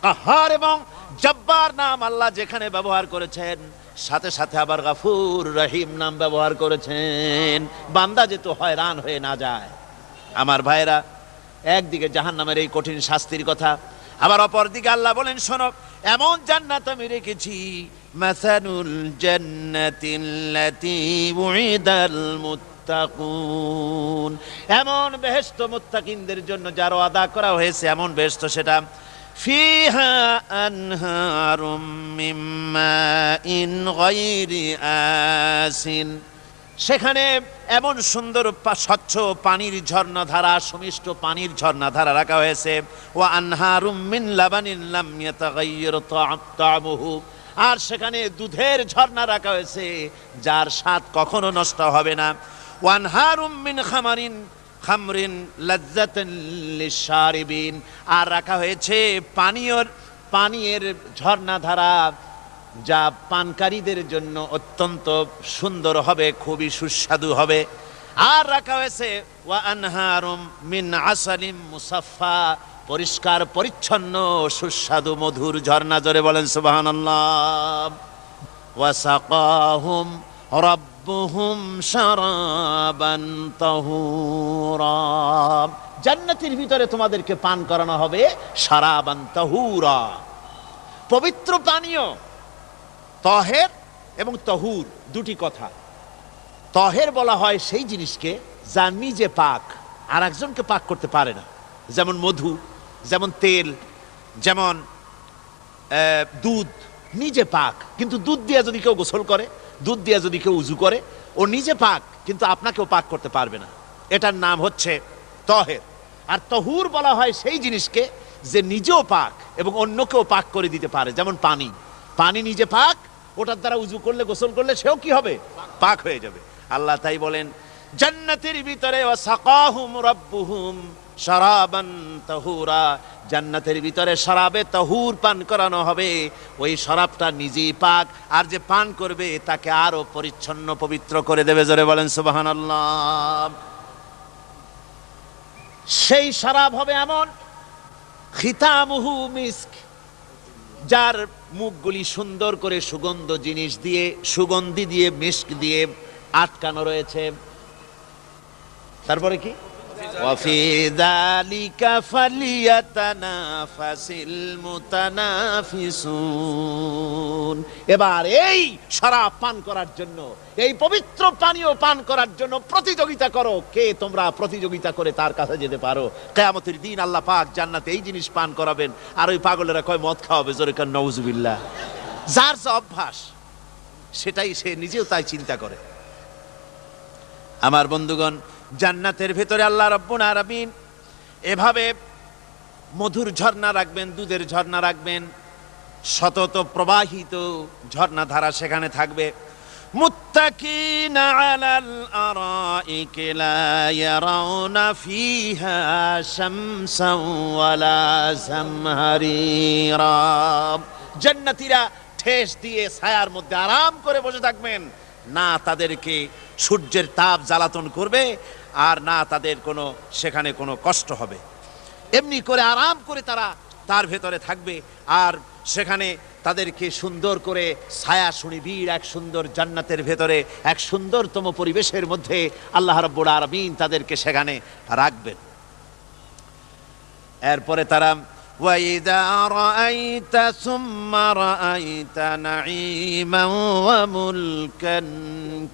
কাহার এবং জব্বার নাম আল্লাহ যেখানে ব্যবহার করেছেন, সাথে সাথে আবার গাফুর রহিম নাম ব্যবহার করেছেন, বান্দা যেত হয়রান হয়ে না যায়। আমার ভাইরা, একদিকে জাহান্নামের এই কঠিন শাস্তির কথা, আবার অপর দিকে আল্লাহ বলেন, শোনো, এমন জান্নাত আমি রেখেছি, মাসানুল জান্নাতিল্লাতী উইদাল মুত্তাকুন, এমন বেহেশত মুত্তাকিনদের জন্য যার ওয়াদা করা হয়েছে, এমন বেহেশত সেটা, ফিহা আনহারুম মিন মাইন গায়রি আসিন, সেখানে এমন সুন্দর স্বচ্ছ পানির ঝর্ণাধারা, সুমিষ্ট পানির ঝর্ণাধারা রাখা হয়েছে। ওয়া আনহারুম মিন লাবানিন লাম ইয়াতাগায়্যার তা'মুহু, আর সেখানে দুধের ঝর্ণা রাখা হয়েছে যার স্বাদ কখনো নষ্ট হবে না। ওয়া আনহারুম মিন খামরিন লাজ্জাতান লিশারিবিন, আর রাখা হয়েছে পানীয়ের ঝর্ণাধারা যা পানকারীদের জন্য অত্যন্ত সুন্দর হবে, খুবই সুস্বাদু হবে। আর রাখা হয়েছে ওয়া আনহারুম মিন আসালিম মুসাফফা, পরিষ্কার পরিচ্ছন্ন সুস্বাদু মধুর ঝর্ণা। জোরে বলেন সুবহানাল্লাহ। ওয়া সাকাহুম রাব্বুহুম শারাবান তাহুরা, জান্নাতের ভিতরে তোমাদেরকে পান করানো হবে শারাবান তাহুরা, পবিত্র পানীয়। তহের এবং তহুর দুটি কথা। তহের বলা হয় সেই জিনিসকে যা নিজে পাক, আর একজনকে পাক করতে পারে না, যেমন মধু, যেমন তেল, যেমন দুধ নিজে পাক, কিন্তু দুধ দিয়ে যদি কেউ গোসল করে, দুধ দিয়ে যদি কেউ উজু করে, ও নিজে পাক, কিন্তু আপনাকেও পাক করতে পারবে না। এটার নাম হচ্ছে তহের। আর তহুর বলা হয় সেই জিনিসকে যে নিজেও পাক এবং অন্যকেও পাক করে দিতে পারে, যেমন পানি। পানি নিজে পাক, ওটার দ্বারা উজু করলে, গোসল করলে সেও কি হবে? পাক হয়ে যাবে। আল্লাহ তাই বলেন, জান্নাতের ভিতরে ওয়াসাকাহুম রাব্বুহুম শারাবান তাহুরা, জান্নাতের ভিতরে শরাবে তাহুর পান করানো হবে। ওই শরাবটা নিজেই পাক, আর যে পান করবে তাকে আরো পরিচ্ছন্ন পবিত্র করে দেবে। জোরে বলেন সুবহানাল্লাহ। সেই শরাব হবে এমন খিতামুহু মিস্ক, যার মুখগুলি সুন্দর করে সুগন্ধ জিনিস দিয়ে, সুগন্ধি দিয়ে, মিস্ক দিয়ে আটকানো রয়েছে। তারপরে কি? ওয়াফি যালিকা ফালিয়াতানাফাসিল মুতানাফিসুন। এবার এই শরাব পান করার জন্য, এই পবিত্র পানীয় পান করার জন্য প্রতিযোগিতা করো, কে তোমরা প্রতিযোগিতা করে তার কাছে যেতে পারো। কিয়ামতের দিন আল্লাহ পাক জান্নাতে এই জিনিস পান করাবেন, আর ওই পাগলেরা কয় মদ খাওয়াবে, জোরে কান নাউজুবিল্লাহ। যার যা অভ্যাস সেটাই সে নিজেও তাই চিন্তা করে। আমার বন্ধুগণ, জান্নাতের ভেতরে আল্লাহ রাব্বুল আলামিন এভাবে মধুর ঝর্ণা রাখবেন, দুধের ঝর্ণা রাখবেন, সতত প্রবাহিত ঝর্ণা ধারা সেখানে থাকবে। মুত্তাকিনা আলাল আরাইকি লা ইয়ারাউনা ফিহা শামসান ওয়ালা জামহারিরা। জান্নাতীরা ঠেস দিয়ে ছায়ার মধ্যে আরাম করে বসে থাকবেন, না তাদেরকে সূর্যের তাপ জ্বালাতন করবে, আর না তাদের কোনো সেখানে কোনো কষ্ট হবে। এমনি করে আরাম করে তারা তার ভেতরে থাকবে, আর সেখানে তাদেরকে সুন্দর করে ছায়া সুনিবিড় এক সুন্দর জান্নাতের ভেতরে এক সুন্দরতম পরিবেশের মধ্যে আল্লাহ রাব্বুল আলামিন তাদেরকে সেখানে রাখবেন। এরপরে তারা وَإِذَا رَأَيْتَ ثُمَّ رَأَيْتَ نَعِيمًا وَمُلْكًا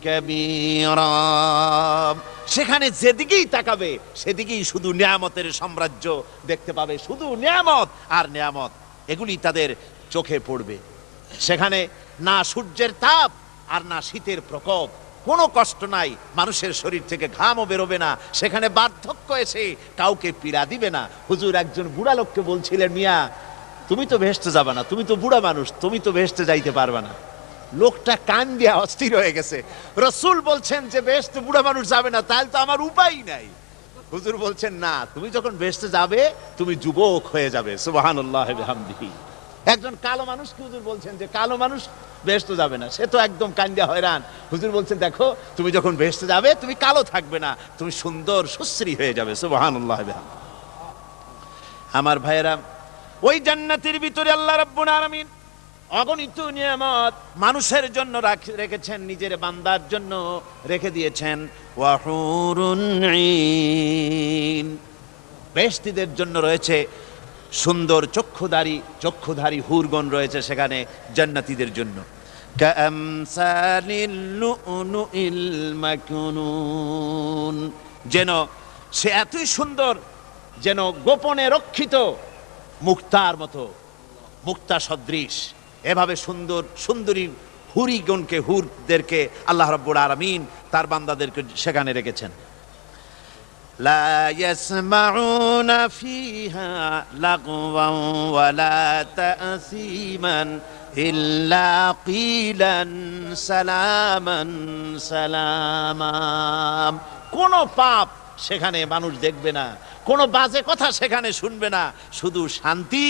كَبِيرًا। সেখানে যেদিকেই তাকাবে সেদিকেই শুধু নিয়ামতের সাম্রাজ্য দেখতে পাবে, শুধু নিয়ামত আর নিয়ামত, এগুলি তাদের চোখে পড়বে। সেখানে না সূর্যের তাপ আর না শীতের প্রকোপ, কোনো কষ্ট নাই, মানুষের শরীর থেকে ঘামও বেরোবে না, সেখানে বার্ধক্য এসে কাউকে পীড়া দিবে না। হুজুর একজন বুড়া লোককে বলছিলেন, মিয়া তুমি তো ভেস্তে যাবে না, তুমি তো বুড়া মানুষ, তুমি তো ভেস্তে যাইতে পারবে না। লোকটা কান দিয়া অস্থির হয়ে গেছে। রাসূল বলছেন যে ভেস্তে বুড়া মানুষ যাবে না, তাহলে তো আমার উপায় নাই। হুজুর বলছেন না, তুমি যখন ভেস্তে যাবে তুমি যুবক হয়ে যাবে। সুবহানাল্লাহ বিহামদিহি। একজন কালো মানুষকে হুজুর বলছেন যে কালো মানুষ বেহেশতে যাবে না, সে তো একদম কান্দিয়া হয়রান। হুজুর বলছেন দেখো তুমি যখন বেহেশতে যাবে তুমি কালো থাকবে না, তুমি সুন্দর সুশ্রী হয়ে যাবে। সুবহানাল্লাহ। আমার ভাইয়েরা, ওই জান্নাতের ভিতরে আল্লাহ রাব্বুল আলামিন অগণিত নিয়ামত মানুষের জন্য রেখেছেন, নিজের বান্দার জন্য রেখে দিয়েছেন। ওয়া হুরুন ঈন, বেহেশতীদের জন্য রয়েছে সুন্দর চক্ষুধারী হুরগণ রয়েছে সেখানে জান্নাতীদের জন্য। কামসালিল লুউলুইল মাকনুন, যেন সে এতই সুন্দর, যেন গোপনে রক্ষিত মুক্তার মতো, মুক্তা সদৃশ। এভাবে সুন্দর সুন্দরী হুরিগণকে, হুরদেরকে আল্লাহ রাব্বুল আলামিন তার বান্দাদেরকে সেখানে রেখেছেন। لا يسمعون فيها لغوا ولا تأثيما إلا قيلا سلاما سلاما। কোনো পাপ সেখানে মানুষ দেখবে না, কোনো বাজে কথা সেখানে শুনবে না, শুধু শান্তি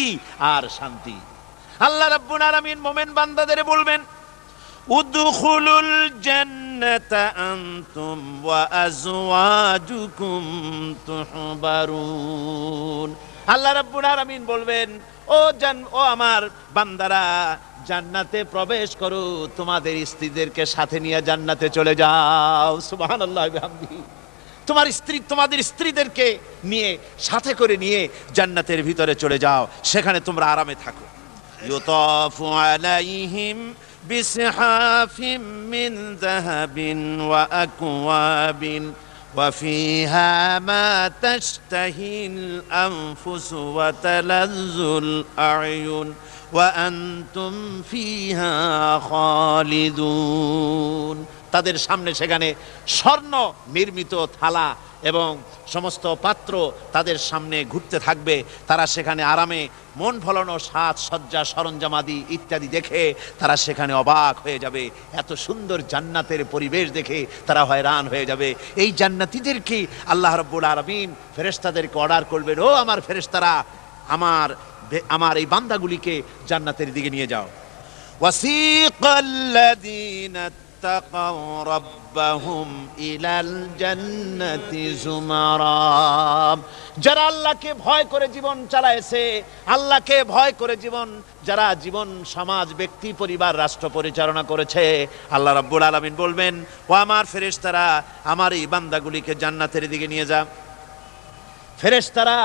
আর শান্তি। আল্লাহ রাব্বুল আলামিন মুমিন বান্দাদের বলবেন, উদখুলুল জান্নাতা আনতুম ওয়া আজওয়াজুকুম তুহবারুন। আল্লাহ রাব্বুল আলামিন বলবেন, ও আমার বান্দারা, জান্নাতে প্রবেশ করো, তোমাদের স্ত্রীদেরকে সাথে নিয়ে জান্নাতে চলে যাও। সুবহানাল্লাহ বিহামদিহি। তোমার স্ত্রী, তোমাদের স্ত্রীদেরকে নিয়ে, সাথে করে নিয়ে জান্নাতের ভিতরে চলে যাও, সেখানে তোমরা আরামে থাকো। ইউতাফু আলাইহিম بسحاف من ذهب وأكواب وفيها ما تشتهي الأنفس وتلذ الأعين وأنتم فيها خالدون। তাদের সামনে সেখানে স্বর্ণ নির্মিত থালা এবং সমস্ত পাত্র তাদের সামনে ঘুরতে থাকবে। তারা সেখানে আরামে মন ভোলানো সাজ সজ্জা সরঞ্জামাদি ইত্যাদি দেখে তারা সেখানে অবাক হয়ে যাবে। এত সুন্দর জান্নাতের পরিবেশ দেখে তারা হয়রান হয়ে যাবে। এই জান্নাতীদেরকে আল্লাহ রাব্বুল আলামিন ফেরেশতাদেরকে অর্ডার করবেন, ও আমার ফেরেশতারা, আমার এই বান্দাগুলিকে জান্নাতের দিকে নিয়ে যাও। ওয়াসিকাল্লাযীনা ইত্তাকাউ রাব্বাহুম ইলাল জান্নাতি যুমারা। যারা আল্লাহকে ভয় করে জীবন চালায়ছে, আল্লাহকে ভয় করে যারা জীবন সমাজ ব্যক্তি পরিবার রাষ্ট্র পরিচালনা করেছে, আল্লাহ রাব্বুল আলামিন বলবেন, ও আমার ফেরেশতারা আমার এই বান্দাগুলিকে জান্নাতের দিকে নিয়ে যা। ফেরেশতারা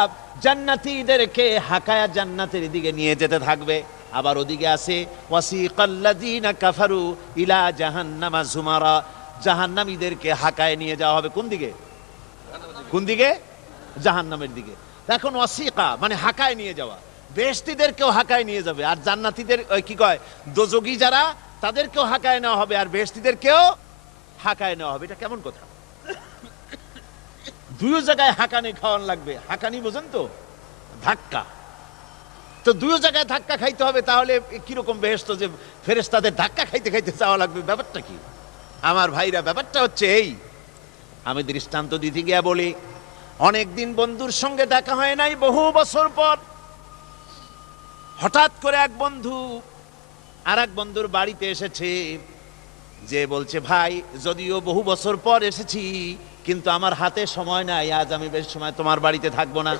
জান্নাতীদেরকে হাকায়া জান্নাতের দিকে নিয়ে যেতে থাকবে। আবার ওদিকে আছে ওয়াসিকাল্লাযীনা কাফারু ইলা জাহান্নামা যুমারা, জাহান্নামীদেরকে হাকায় নিয়ে যাওয়া হবে কোন দিকে? কোন দিকে? জাহান্নামের দিকে। এখন ওয়াসিকা মানে হাকায় নিয়ে যাওয়া, বেহেশতীদেরকেও হাকায় নিয়ে যাবে, আর জান্নাতীদের ওই কি কয় দোজখী যারা তাদেরকেও হাকায় নেওয়া হবে, আর বেহেশতীদেরকেও হাকায় নেওয়া হবে। এটা কেমন কথা? দুই জায়গায় হাঁকানি খাওয়ান লাগবে। হাঁকানি বোঝেন তো? ধাক্কা। তো দুই জায়গায় ধাক্কা খাইতে হবে, তাহলে কিরকম বেহেশত যে ফেরেশতাদের ধাক্কা খাইতে খাইতে যাওয়া লাগবে? ব্যাপারটা কি আমার ভাইরা? ব্যাপারটা হচ্ছে এই, আমি দৃষ্টান্ত দিতে গিয়া বলি, অনেকদিন বন্ধুর সঙ্গে দেখা হয় নাই, বহু বছর পর হঠাৎ করে এক বন্ধু আর এক বন্ধুর বাড়িতে এসেছে, যে বলছে, ভাই যদিও বহু বছর পর এসেছি কিন্তু আমার হাতে সময় নাই, আজ আমি বেশ সময় তোমার বাড়িতে থাকবো না।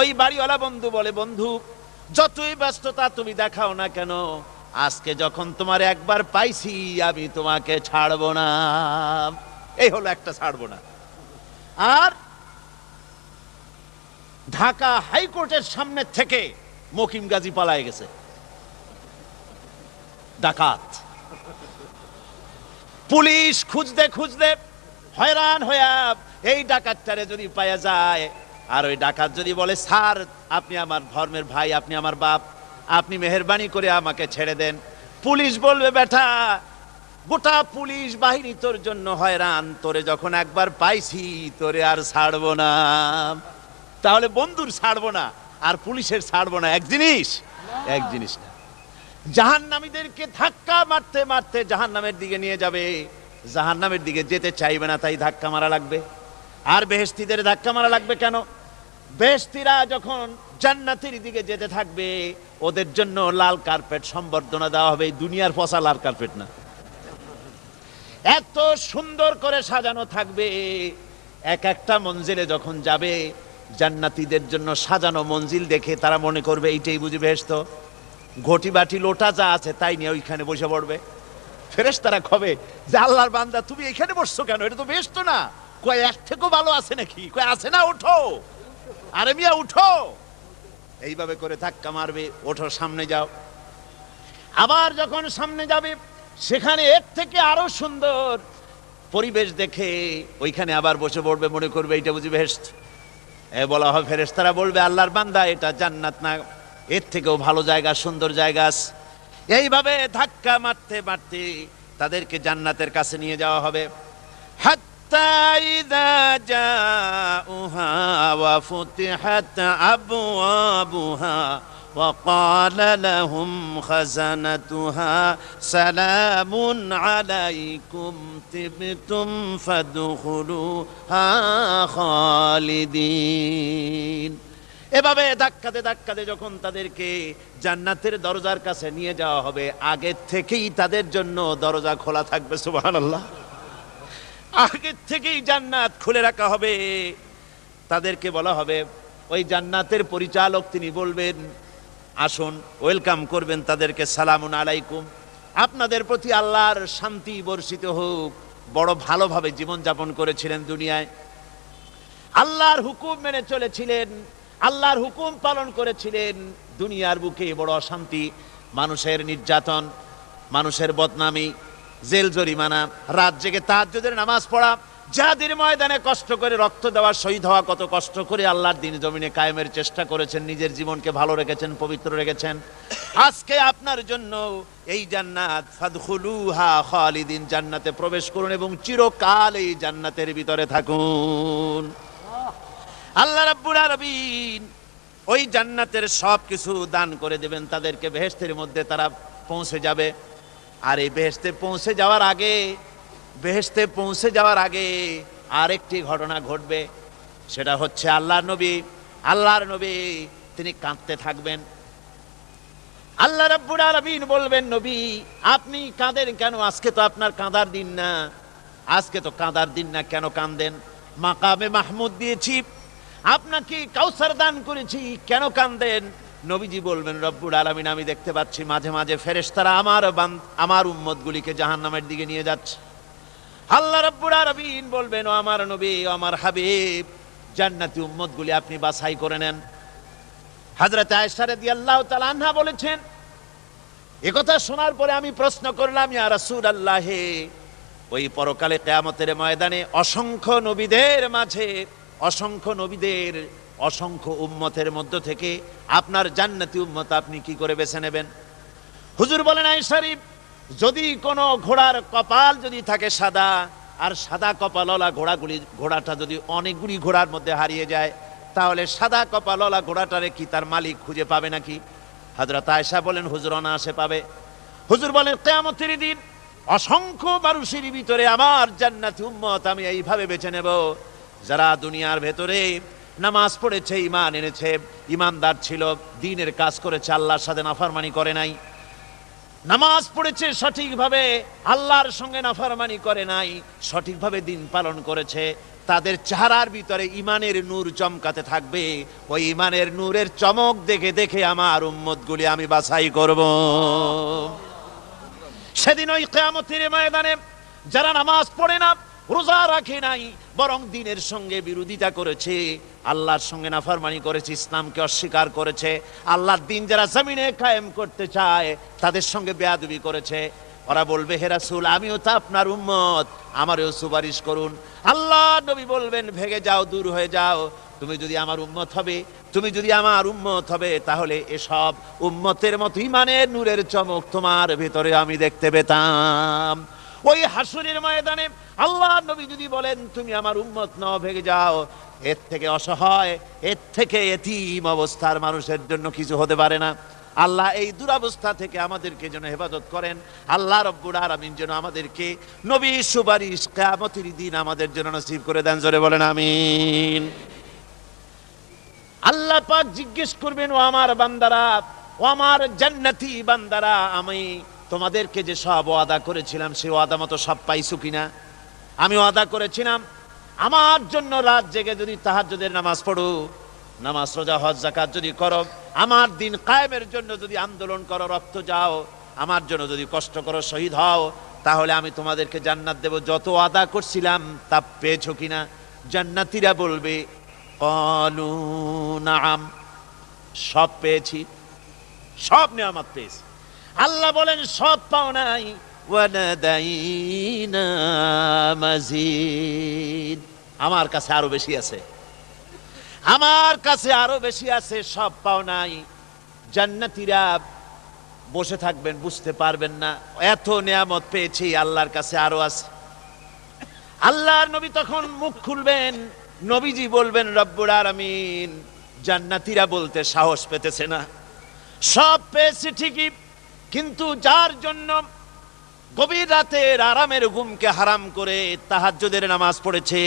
ওই বাড়িওয়ালা বন্ধু বলে, বন্ধু যতই ব্যস্ততা তুমি দেখাও না কেন, আজকে যখন তোমার একবার পাইছি আমি তোমাকে ছাড়বো না। এই হলো একটা ছাড়বো না। আর ঢাকা হাইকোর্টের সামনে থেকে মকিম গাজী পালায় গেছে, ডাকাত। পুলিশ খুঁজতে খুঁজতে হয়রান হইয়া এই ডাকাতটারে যদি পাওয়া যায়, আর ওই ডাকাত যদি বলে, স্যার আপনি আমার ধর্মের ভাই, আপনি আমার বাপ, আপনি মেহেরবানি করে আমাকে ছেড়ে দেন, পুলিশ বলবে, বেটা গোটা পুলিশ বাহিনী তোর জন্য হয়রান, তোরে যখন একবার পাইছি তোরে আর ছাড়বো না। তাহলে বন্ধুর ছাড়বো না আর পুলিশের ছাড়বো না এক জিনিস? এক জিনিস না। জাহান্নামীদেরকে ধাক্কা মারতে মারতে জাহান্নামের দিকে নিয়ে যাবে, জাহান্নামের দিকে যেতে চাইবে না, তাই ধাক্কা মারা লাগবে। আর বেহেশতীদের ধাক্কা মারা লাগবে কেন? বেহেশতীরা যখন জান্নাতের দিকে যেতে থাকবে, ওদের জন্য লাল কার্পেট সম্বর্ধনা দেওয়া হবে। দুনিয়ার পচা লাল কার্পেট না, এত সুন্দর করে সাজানো থাকবে। এক একটা মঞ্জিলে যখন যাবে, জান্নাতীদের জন্য সাজানো মঞ্জিল দেখে তারা মনে করবে এইটাই বুঝি বেহেশত। ঘটি বাটি লোটা যা আছে তাই নিয়ে ওইখানে বসে পড়বে। ফেরেশতারা কবে যে, আল্লাহর বান্দা তুমি এখানে বসছো কেন? এটা তো বেহেশত না। কয় এর থেকেও ভালো আছে নাকি? কয় আছে না, ওঠো, আরে মিয়া উঠো। এইভাবে করে ধাক্কা মারবে, ওঠো সামনে যাও। আবার যখন সামনে যাবে, সেখানে এর থেকে আরো সুন্দর পরিবেশ দেখে ওইখানে আবার বসে পড়বে, মনে করবে এইটা বুঝি বেহেশত। বলা হয়, ফেরেশতারা বলবে, আল্লাহর বান্দা এটা জান্নাত না, এর থেকেও ভালো জায়গা, সুন্দর জায়গা আছে। এইভাবে ধাক্কা মারতে মারতে তাদেরকে জান্নাতের কাছে নিয়ে যাওয়া হবে। হাত্তা ইযা জাউহা ওয়া ফুতিহাত আবওয়াবুহা ওয়া ক্বালা লাহুম খাযানাতুহা সালামুন আলাইকুম তিবতুম ফাদখুলুহা খালিদিন। এভাবে ধাক্কাতে ধাক্কাতে যখন তাদেরকে জান্নাতের দরজার কাছে নিয়ে যাওয়া হবে, আগে থেকেই তাদের জন্য দরজা খোলা থাকবে। সুবহানাল্লাহ। আগে থেকেই জান্নাত খুলে রাখা হবে। তাদেরকে বলা হবে, ওই জান্নাতের পরিচালক তিনি বলবেন, আসুন, ওয়েলকাম করবেন তাদেরকে, সালামুন আলাইকুম, আপনাদের প্রতি আল্লাহর শান্তি বর্ষিত হোক। বড় ভালোভাবে জীবনযাপন করেছিলেন দুনিয়ায়, আল্লাহর হুকুম মেনে চলেছিলেন, আল্লাহর হুকুম পালন করেছিলেন। দুনিয়ার বুকে বড় অশান্তি, মানুষের নির্যাতন, মানুষের বদনামি, জেল জরিমানা, রাত জেগে তাহাজ্জুদের নামাজ পড়া, জিহাদের ময়দানে কষ্ট করে রক্ত দেওয়া, শহীদ হওয়া, কত কষ্ট করে আল্লাহর দ্বীন জমিনে কায়েমের চেষ্টা করেছেন, নিজের জীবনকে ভালো রেখেছেন, পবিত্র রেখেছেন। আজকে আপনার জন্য এই জান্নাত, ফাদখুলুহা খালিদিন, জান্নাতে প্রবেশ করুন এবং চিরকাল এই জান্নাতের ভিতরে থাকুন। আল্লাহ রাব্বুল আলামিন ওই জান্নাতের সব কিছু দান করে দেবেন তাদেরকে। বেহেশতের মধ্যে তারা পৌঁছে যাবে। আর এই বেহেশতে পৌঁছে যাওয়ার আগে আরেকটি ঘটনা ঘটবে। সেটা হচ্ছে আল্লাহর নবী তিনি কাঁদতে থাকবেন। আল্লাহ রাব্বুল আলামিন বলবেন, নবী আপনি কাঁদেন কেন? আজকে তো আপনার কাঁদার দিন না, আজকে তো কাঁদার দিন না, কেন কাঁদেন? মাকামে মাহমুদ দিয়েছি, আপনাকে কাউসার দান করেছি, কেন কাঁদেন? নবীজি বলবেন, রব্বুল আলামিন আমি দেখতে পাচ্ছি মাঝে মাঝে ফেরেশতারা আমার উম্মতগুলিকে জাহান্নামের দিকে নিয়ে যাচ্ছে। আল্লাহ রাব্বুল আলামিন বলবেন, ও আমার নবী, ও আমার হাবিব, জান্নাতি উম্মতগুলি আপনি বাছাই করে নেন। হযরত আয়েশা রাদিয়াল্লাহু তাআলা আনহা বলেছেন, একথা শোনার পরে আমি প্রশ্ন করলাম, ইয়া রাসূলুল্লাহ, ওই পরকালে কিয়ামতের ময়দানে অসংখ্য নবীদের মাঝে, অসংখ্য নবীদের অসংখ্য উম্মতের মধ্য থেকে আপনার জান্নাতি উম্মত আপনি কি করে বেছে নেবেন? হুজুর বলেন, আয়েশা, যদি কোনো ঘোড়ার কপাল যদি থাকে সাদা, আর সাদা কপালওয়ালা ঘোড়াটা যদি অনেকগুলি ঘোড়ার মধ্যে হারিয়ে যায়, তাহলে সাদা কপালওয়ালা ঘোড়াটারে কি তার মালিক খুঁজে পাবে নাকি? হযরত আয়েশা বলেন, হুজুর অনায়াসে পাবে। হুজুর বলেন, কিয়ামতের দিন অসংখ্য মানুষের ভিতরে আমার জান্নাতি উম্মত আমি এইভাবে বেছে নেব, যারা দুনিয়ার ভেতরে নামাজ পড়েছে, ঈমান এনেছে, ঈমানদার ছিল, দ্বীনের কাজ করেছে, আল্লাহর সাথে নাফরমানি করে নাই, নামাজ পড়েছে সঠিকভাবে, আল্লাহর সঙ্গে নাফরমানি করে নাই, সঠিকভাবে দিন পালন করেছে, তাদের চেহারার ভিতরে ঈমানের নূর চমকাতে থাকবে। ওই ঈমানের নূরের চমক দেখে দেখে আমার উম্মতগুলি আমি বাছাই করব। সেদিন ওই কিয়ামতের ময়দানে যারা নামাজ পড়ে না, রোজা রাখে নাই, বরং দ্বীনের সঙ্গে বিরোধিতা করেছে, আল্লাহর সঙ্গে নাফরমানি করেছে, ইসলামকে অস্বীকার করেছে, আল্লাহর দ্বীন যারা জমিনে কায়েম করতে চায় তাদের সঙ্গে বেয়াদবি করেছে, ওরা বলবে, হে রাসূল আমিও তো আপনার উম্মত, আমারও সুপারিশ করুন। আল্লাহ নবী বলবেন, ভেগে যাও, দূর হয়ে যাও, তুমি যদি আমার উম্মত হবে, তুমি যদি আমার উম্মত হবে, তাহলে এসব উম্মতের মতো ঈমানের নূরের চমক তোমার ভিতরে আমি দেখতে পেতাম। ওই হাসরের ময়দানে আল্লাহ নবী যদি বলেন, তুমি আমার উম্মত নও, ভেগে যাও, এর থেকে অসহায়, এর থেকে এতিম অবস্থার মানুষের জন্য কিছু হতে পারে না। আল্লাহ এই দুরবস্থা থেকে আমাদেরকে যেন হেফাজত করেন। আল্লাহ রব্বুল আলামিন যেন আমাদেরকে নবীর সুপারিশ কিয়ামতের দিন আমাদের জন্য নসিব করে দেন। জোরে বলেন আমিন। আল্লাহ পাক জিজ্ঞেস করবেন, ও আমার বান্দারা, ও আমার জান্নাতি বান্দারা, আমি তোমাদেরকে যে সব ওয়াদা করেছিলাম সেই ওয়াদা মতো সব পাইছো কিনা? আমি ওয়াদা করেছিলাম আমার জন্য রাত জেগে যদি তাহাজ্জুদের নামাজ পড়ো, নামাজ, রোজা, হজ, যাকাত যদি করো, আমার দিন কায়েমের জন্য যদি আন্দোলন করো, রক্ত যাও, আমার জন্য যদি কষ্ট করো, শহীদ হও, তাহলে আমি তোমাদেরকে জান্নাত দেব। যত ওয়াদা করছিলাম তা পেয়েছো কিনা? জান্নাতীরা বলবে, ক্বালু নাআম, সব পেয়েছি, সব নিয়ামত পেয়েছি। আল্লাহ বলেন, সব পাও নাই, ওয়ালাদাইনা মাজিদ, আমার কাছে আরো বেশি আছে, আমার কাছে আরো বেশি আছে, সব পাও নাই। জান্নাতীরা বসে থাকবেন, বুঝতে পারবেন না, এত নিয়ামত পেয়েছি, আল্লাহর কাছে আরো আছে। আল্লাহর নবী তখন মুখ খুলবেন, নবীজি বলবেন, রব্বুল আলামিন, জান্নাতীরা বলতে সাহস পেতেছে না, সব পেয়েছি ঠিকই, কিন্তু যার জন্য গভীর রাতের আরামের ঘুমকে হারাম করে তাহাজ্জুদের নামাজ পড়েছে,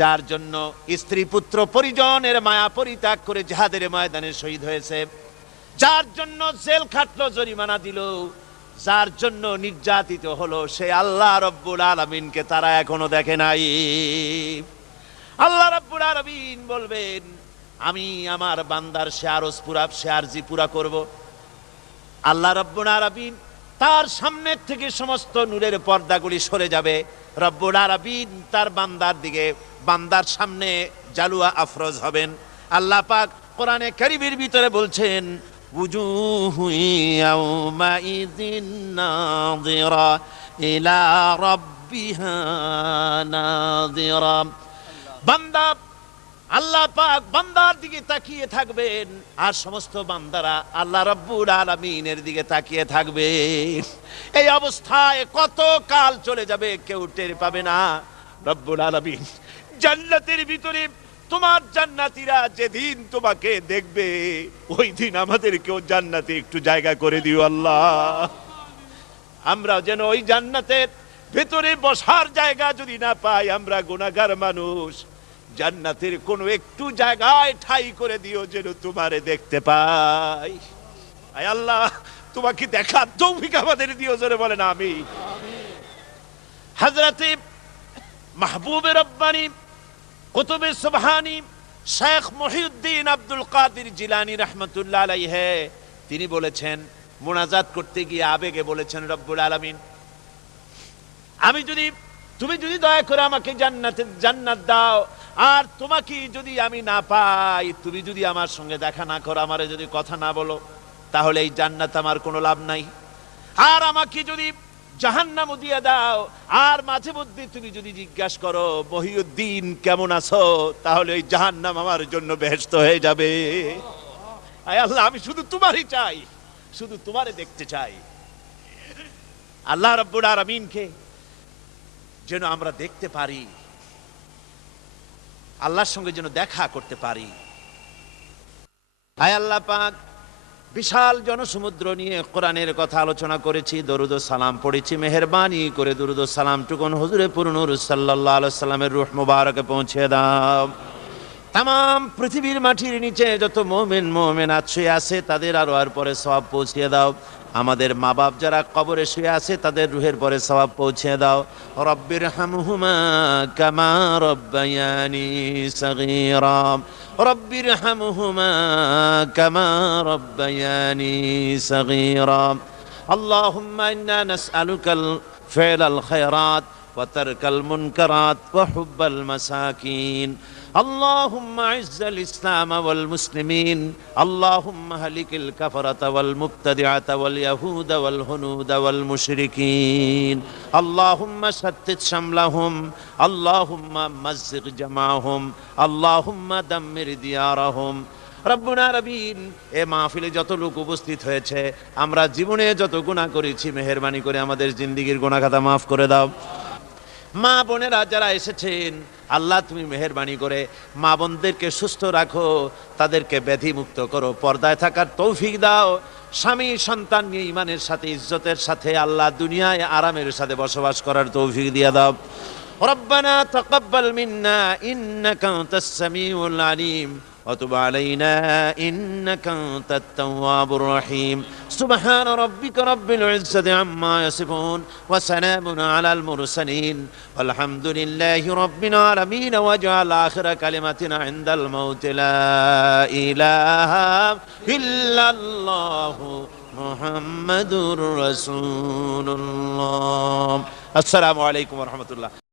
যার জন্য স্ত্রী পুত্র পরিজনের মায়া পরিত্যাগ করে জিহাদের ময়দানে শহীদ হয়েছে, যার জন্য জেল খাটলো, জরিমানা দিল, যার জন্য নির্যাতিত হলো, সে আল্লাহ রব্বুল আলামিনকে তারা এখনো দেখে নাই। আল্লাহ রব্বুল আলামিন বলবেন, আমি আমার বান্দার সে আরজ পুরা, সে আরজি পুরা করব। আল্লাহ রব্বুল আলামিন তার সামনের থেকে সমস্ত নূরের পর্দাগুলি সরে যাবে, রব্বুল আলামিন তার বান্দার দিকে, বান্দার সামনে জালুয়া আফরোজ হবেন। আল্লাহ পাক কোরআনে কারীমের ভিতরে বলছেন, উজুহু ইয়াউমাইযিন নাযিরা ইলা রাব্বিহা নাযিরা। বান্দা, আল্লাহ পাক বান্দার দিকে তাকিয়ে থাকবেন, আর সমস্ত বান্দারা আল্লাহ রাব্বুল আলামিনের দিকে তাকিয়ে থাকবে। এই অবস্থায় কত কাল চলে যাবে কেউ টের পাবে না। রব্বুল আলামিন জান্নাতের ভিতরে তোমার জান্নাতীরা যেদিন তোমাকে দেখবে, ওই দিন আমাদেরকেও জান্নাতে একটু জায়গা করে দিও আল্লাহ। আমরা যেন ওই জান্নাতের ভেতরে বসার জায়গা যদি না পাই, আমরা গুনাহগার মানুষ, জান্নাতের কোনো একটু জায়গায় ঠাই করে দিও যেন তোমারে দেখতে পাই। আয় আল্লাহ, তোমাকে দেখার তৌফিক আমাদের দিও, জোরে বলেন আমিন। হযরতে মাহবুবে রব্বানি কুতুবে সুবহানি শেখ মহিউদ্দিন আব্দুল কাদের জিলানী রাহমাতুল্লাহ আলাইহি তিনি বলেছেন, মুনাজাত করতে গিয়ে আবেগে বলেছেন, রব্বুল আলামিন, তুমি যদি দয়া করে আমাকে জান্নাত দাও, আর তোমাকে যদি আমি না পাই, তুমি যদি আমার সঙ্গে দেখা না করো, আমারে যদি কথা না বলো, তাহলে এই জান্নাত আমার কোনো লাভ নাই। আর আমাকে যদি জাহান্নাম দিয়ে দাও, আর মাঝে মধ্যে তুমি যদি জিজ্ঞাসা করো মহিউদ্দিন কেমন আছো, তাহলে এই জাহান্নাম আমার জন্য বেহেশত হয়ে যাবে। আয় আল্লাহ, আমি শুধু তোমারই চাই, শুধু তোমারে দেখতে চাই। আল্লাহ রাব্বুল আলামিনকে যেন আমরা দেখতে পারি, আল্লাহর সঙ্গে যেন দেখা করতে পারি। আয় আল্লাহ পাক, বিশাল জনসমুদ্র নিয়ে কোরআনের কথা আলোচনা করেছি, দরুদ ও সালাম পড়েছি, মেহেরবানি করে দরুদ ও সালাম টুকুন হুজুরে পুরনুর সাল্লাল্লাহু আলাইহি সাল্লামের রূহ মুবারকে পৌঁছে দাও। তাম পৃথিবীর মাটির নিচে যত মুমিন মুমিনাত শুয়ে আছে, তাদের আর পরে সওয়াব পৌঁছে দাও। আমাদের মা বাপ যারা কবরে শুয়ে আছে, তাদের রুহের পরে সওয়াব পৌঁছে দাও। রব্বির হামহুমা কামা রব্বায়ানি সগীরা, রব্বির হামহুমা কামা রব্বায়ানি সগীরা। আল্লাহুম্মা ইন্না নাসআলুকাল ফি'লাল খায়রাত ওয়া তারকাল মুনকারাত ওয়া হুব্বাল মাসাকিন। اللهم اعز الإسلام والمسلمين، اللهم اهلك الكفرة والمبتدعة واليهود والهنود والمشركين، اللهم شتت شملهم، اللهم مزق جمعهم، اللهم دمر ديارهم। রব্বুনা রবিন, এ মাহফিলে যত লোক উপস্থিত হয়েছে, আমরা জীবনে যত গুনাহ করেছি, মেহেরবানি করে আমাদের জিন্দেগীর গুনাহ খাতা মাফ করে দাও। মা বোনেরা যারা এসেছেন, আল্লাহ তুমি মেহেরবানি করে মা বোনদেরকে সুস্থ রাখো, তাদেরকে ব্যাধি মুক্ত করো, পর্দায় থাকার তৌফিক দাও। স্বামী সন্তান নিয়ে ইমানের সাথে ইজ্জতের সাথে আল্লাহ দুনিয়ায় আরামের সাথে বসবাস করার তৌফিক দিয়ে দাও। রব্বানা তাকাব্বাল মিন্না ইন্নাকা আনতাস সামিউল আলিম وتب علينا إنك أنت التواب الرحيم. سبحان ربك رب العزة عما يصفون وسلام على المرسلين والحمد لله رب العالمين. واجعل آخر كلمتنا عند الموت لا إله إلا الله محمد رسول الله. السلام عليكم ورحمة الله.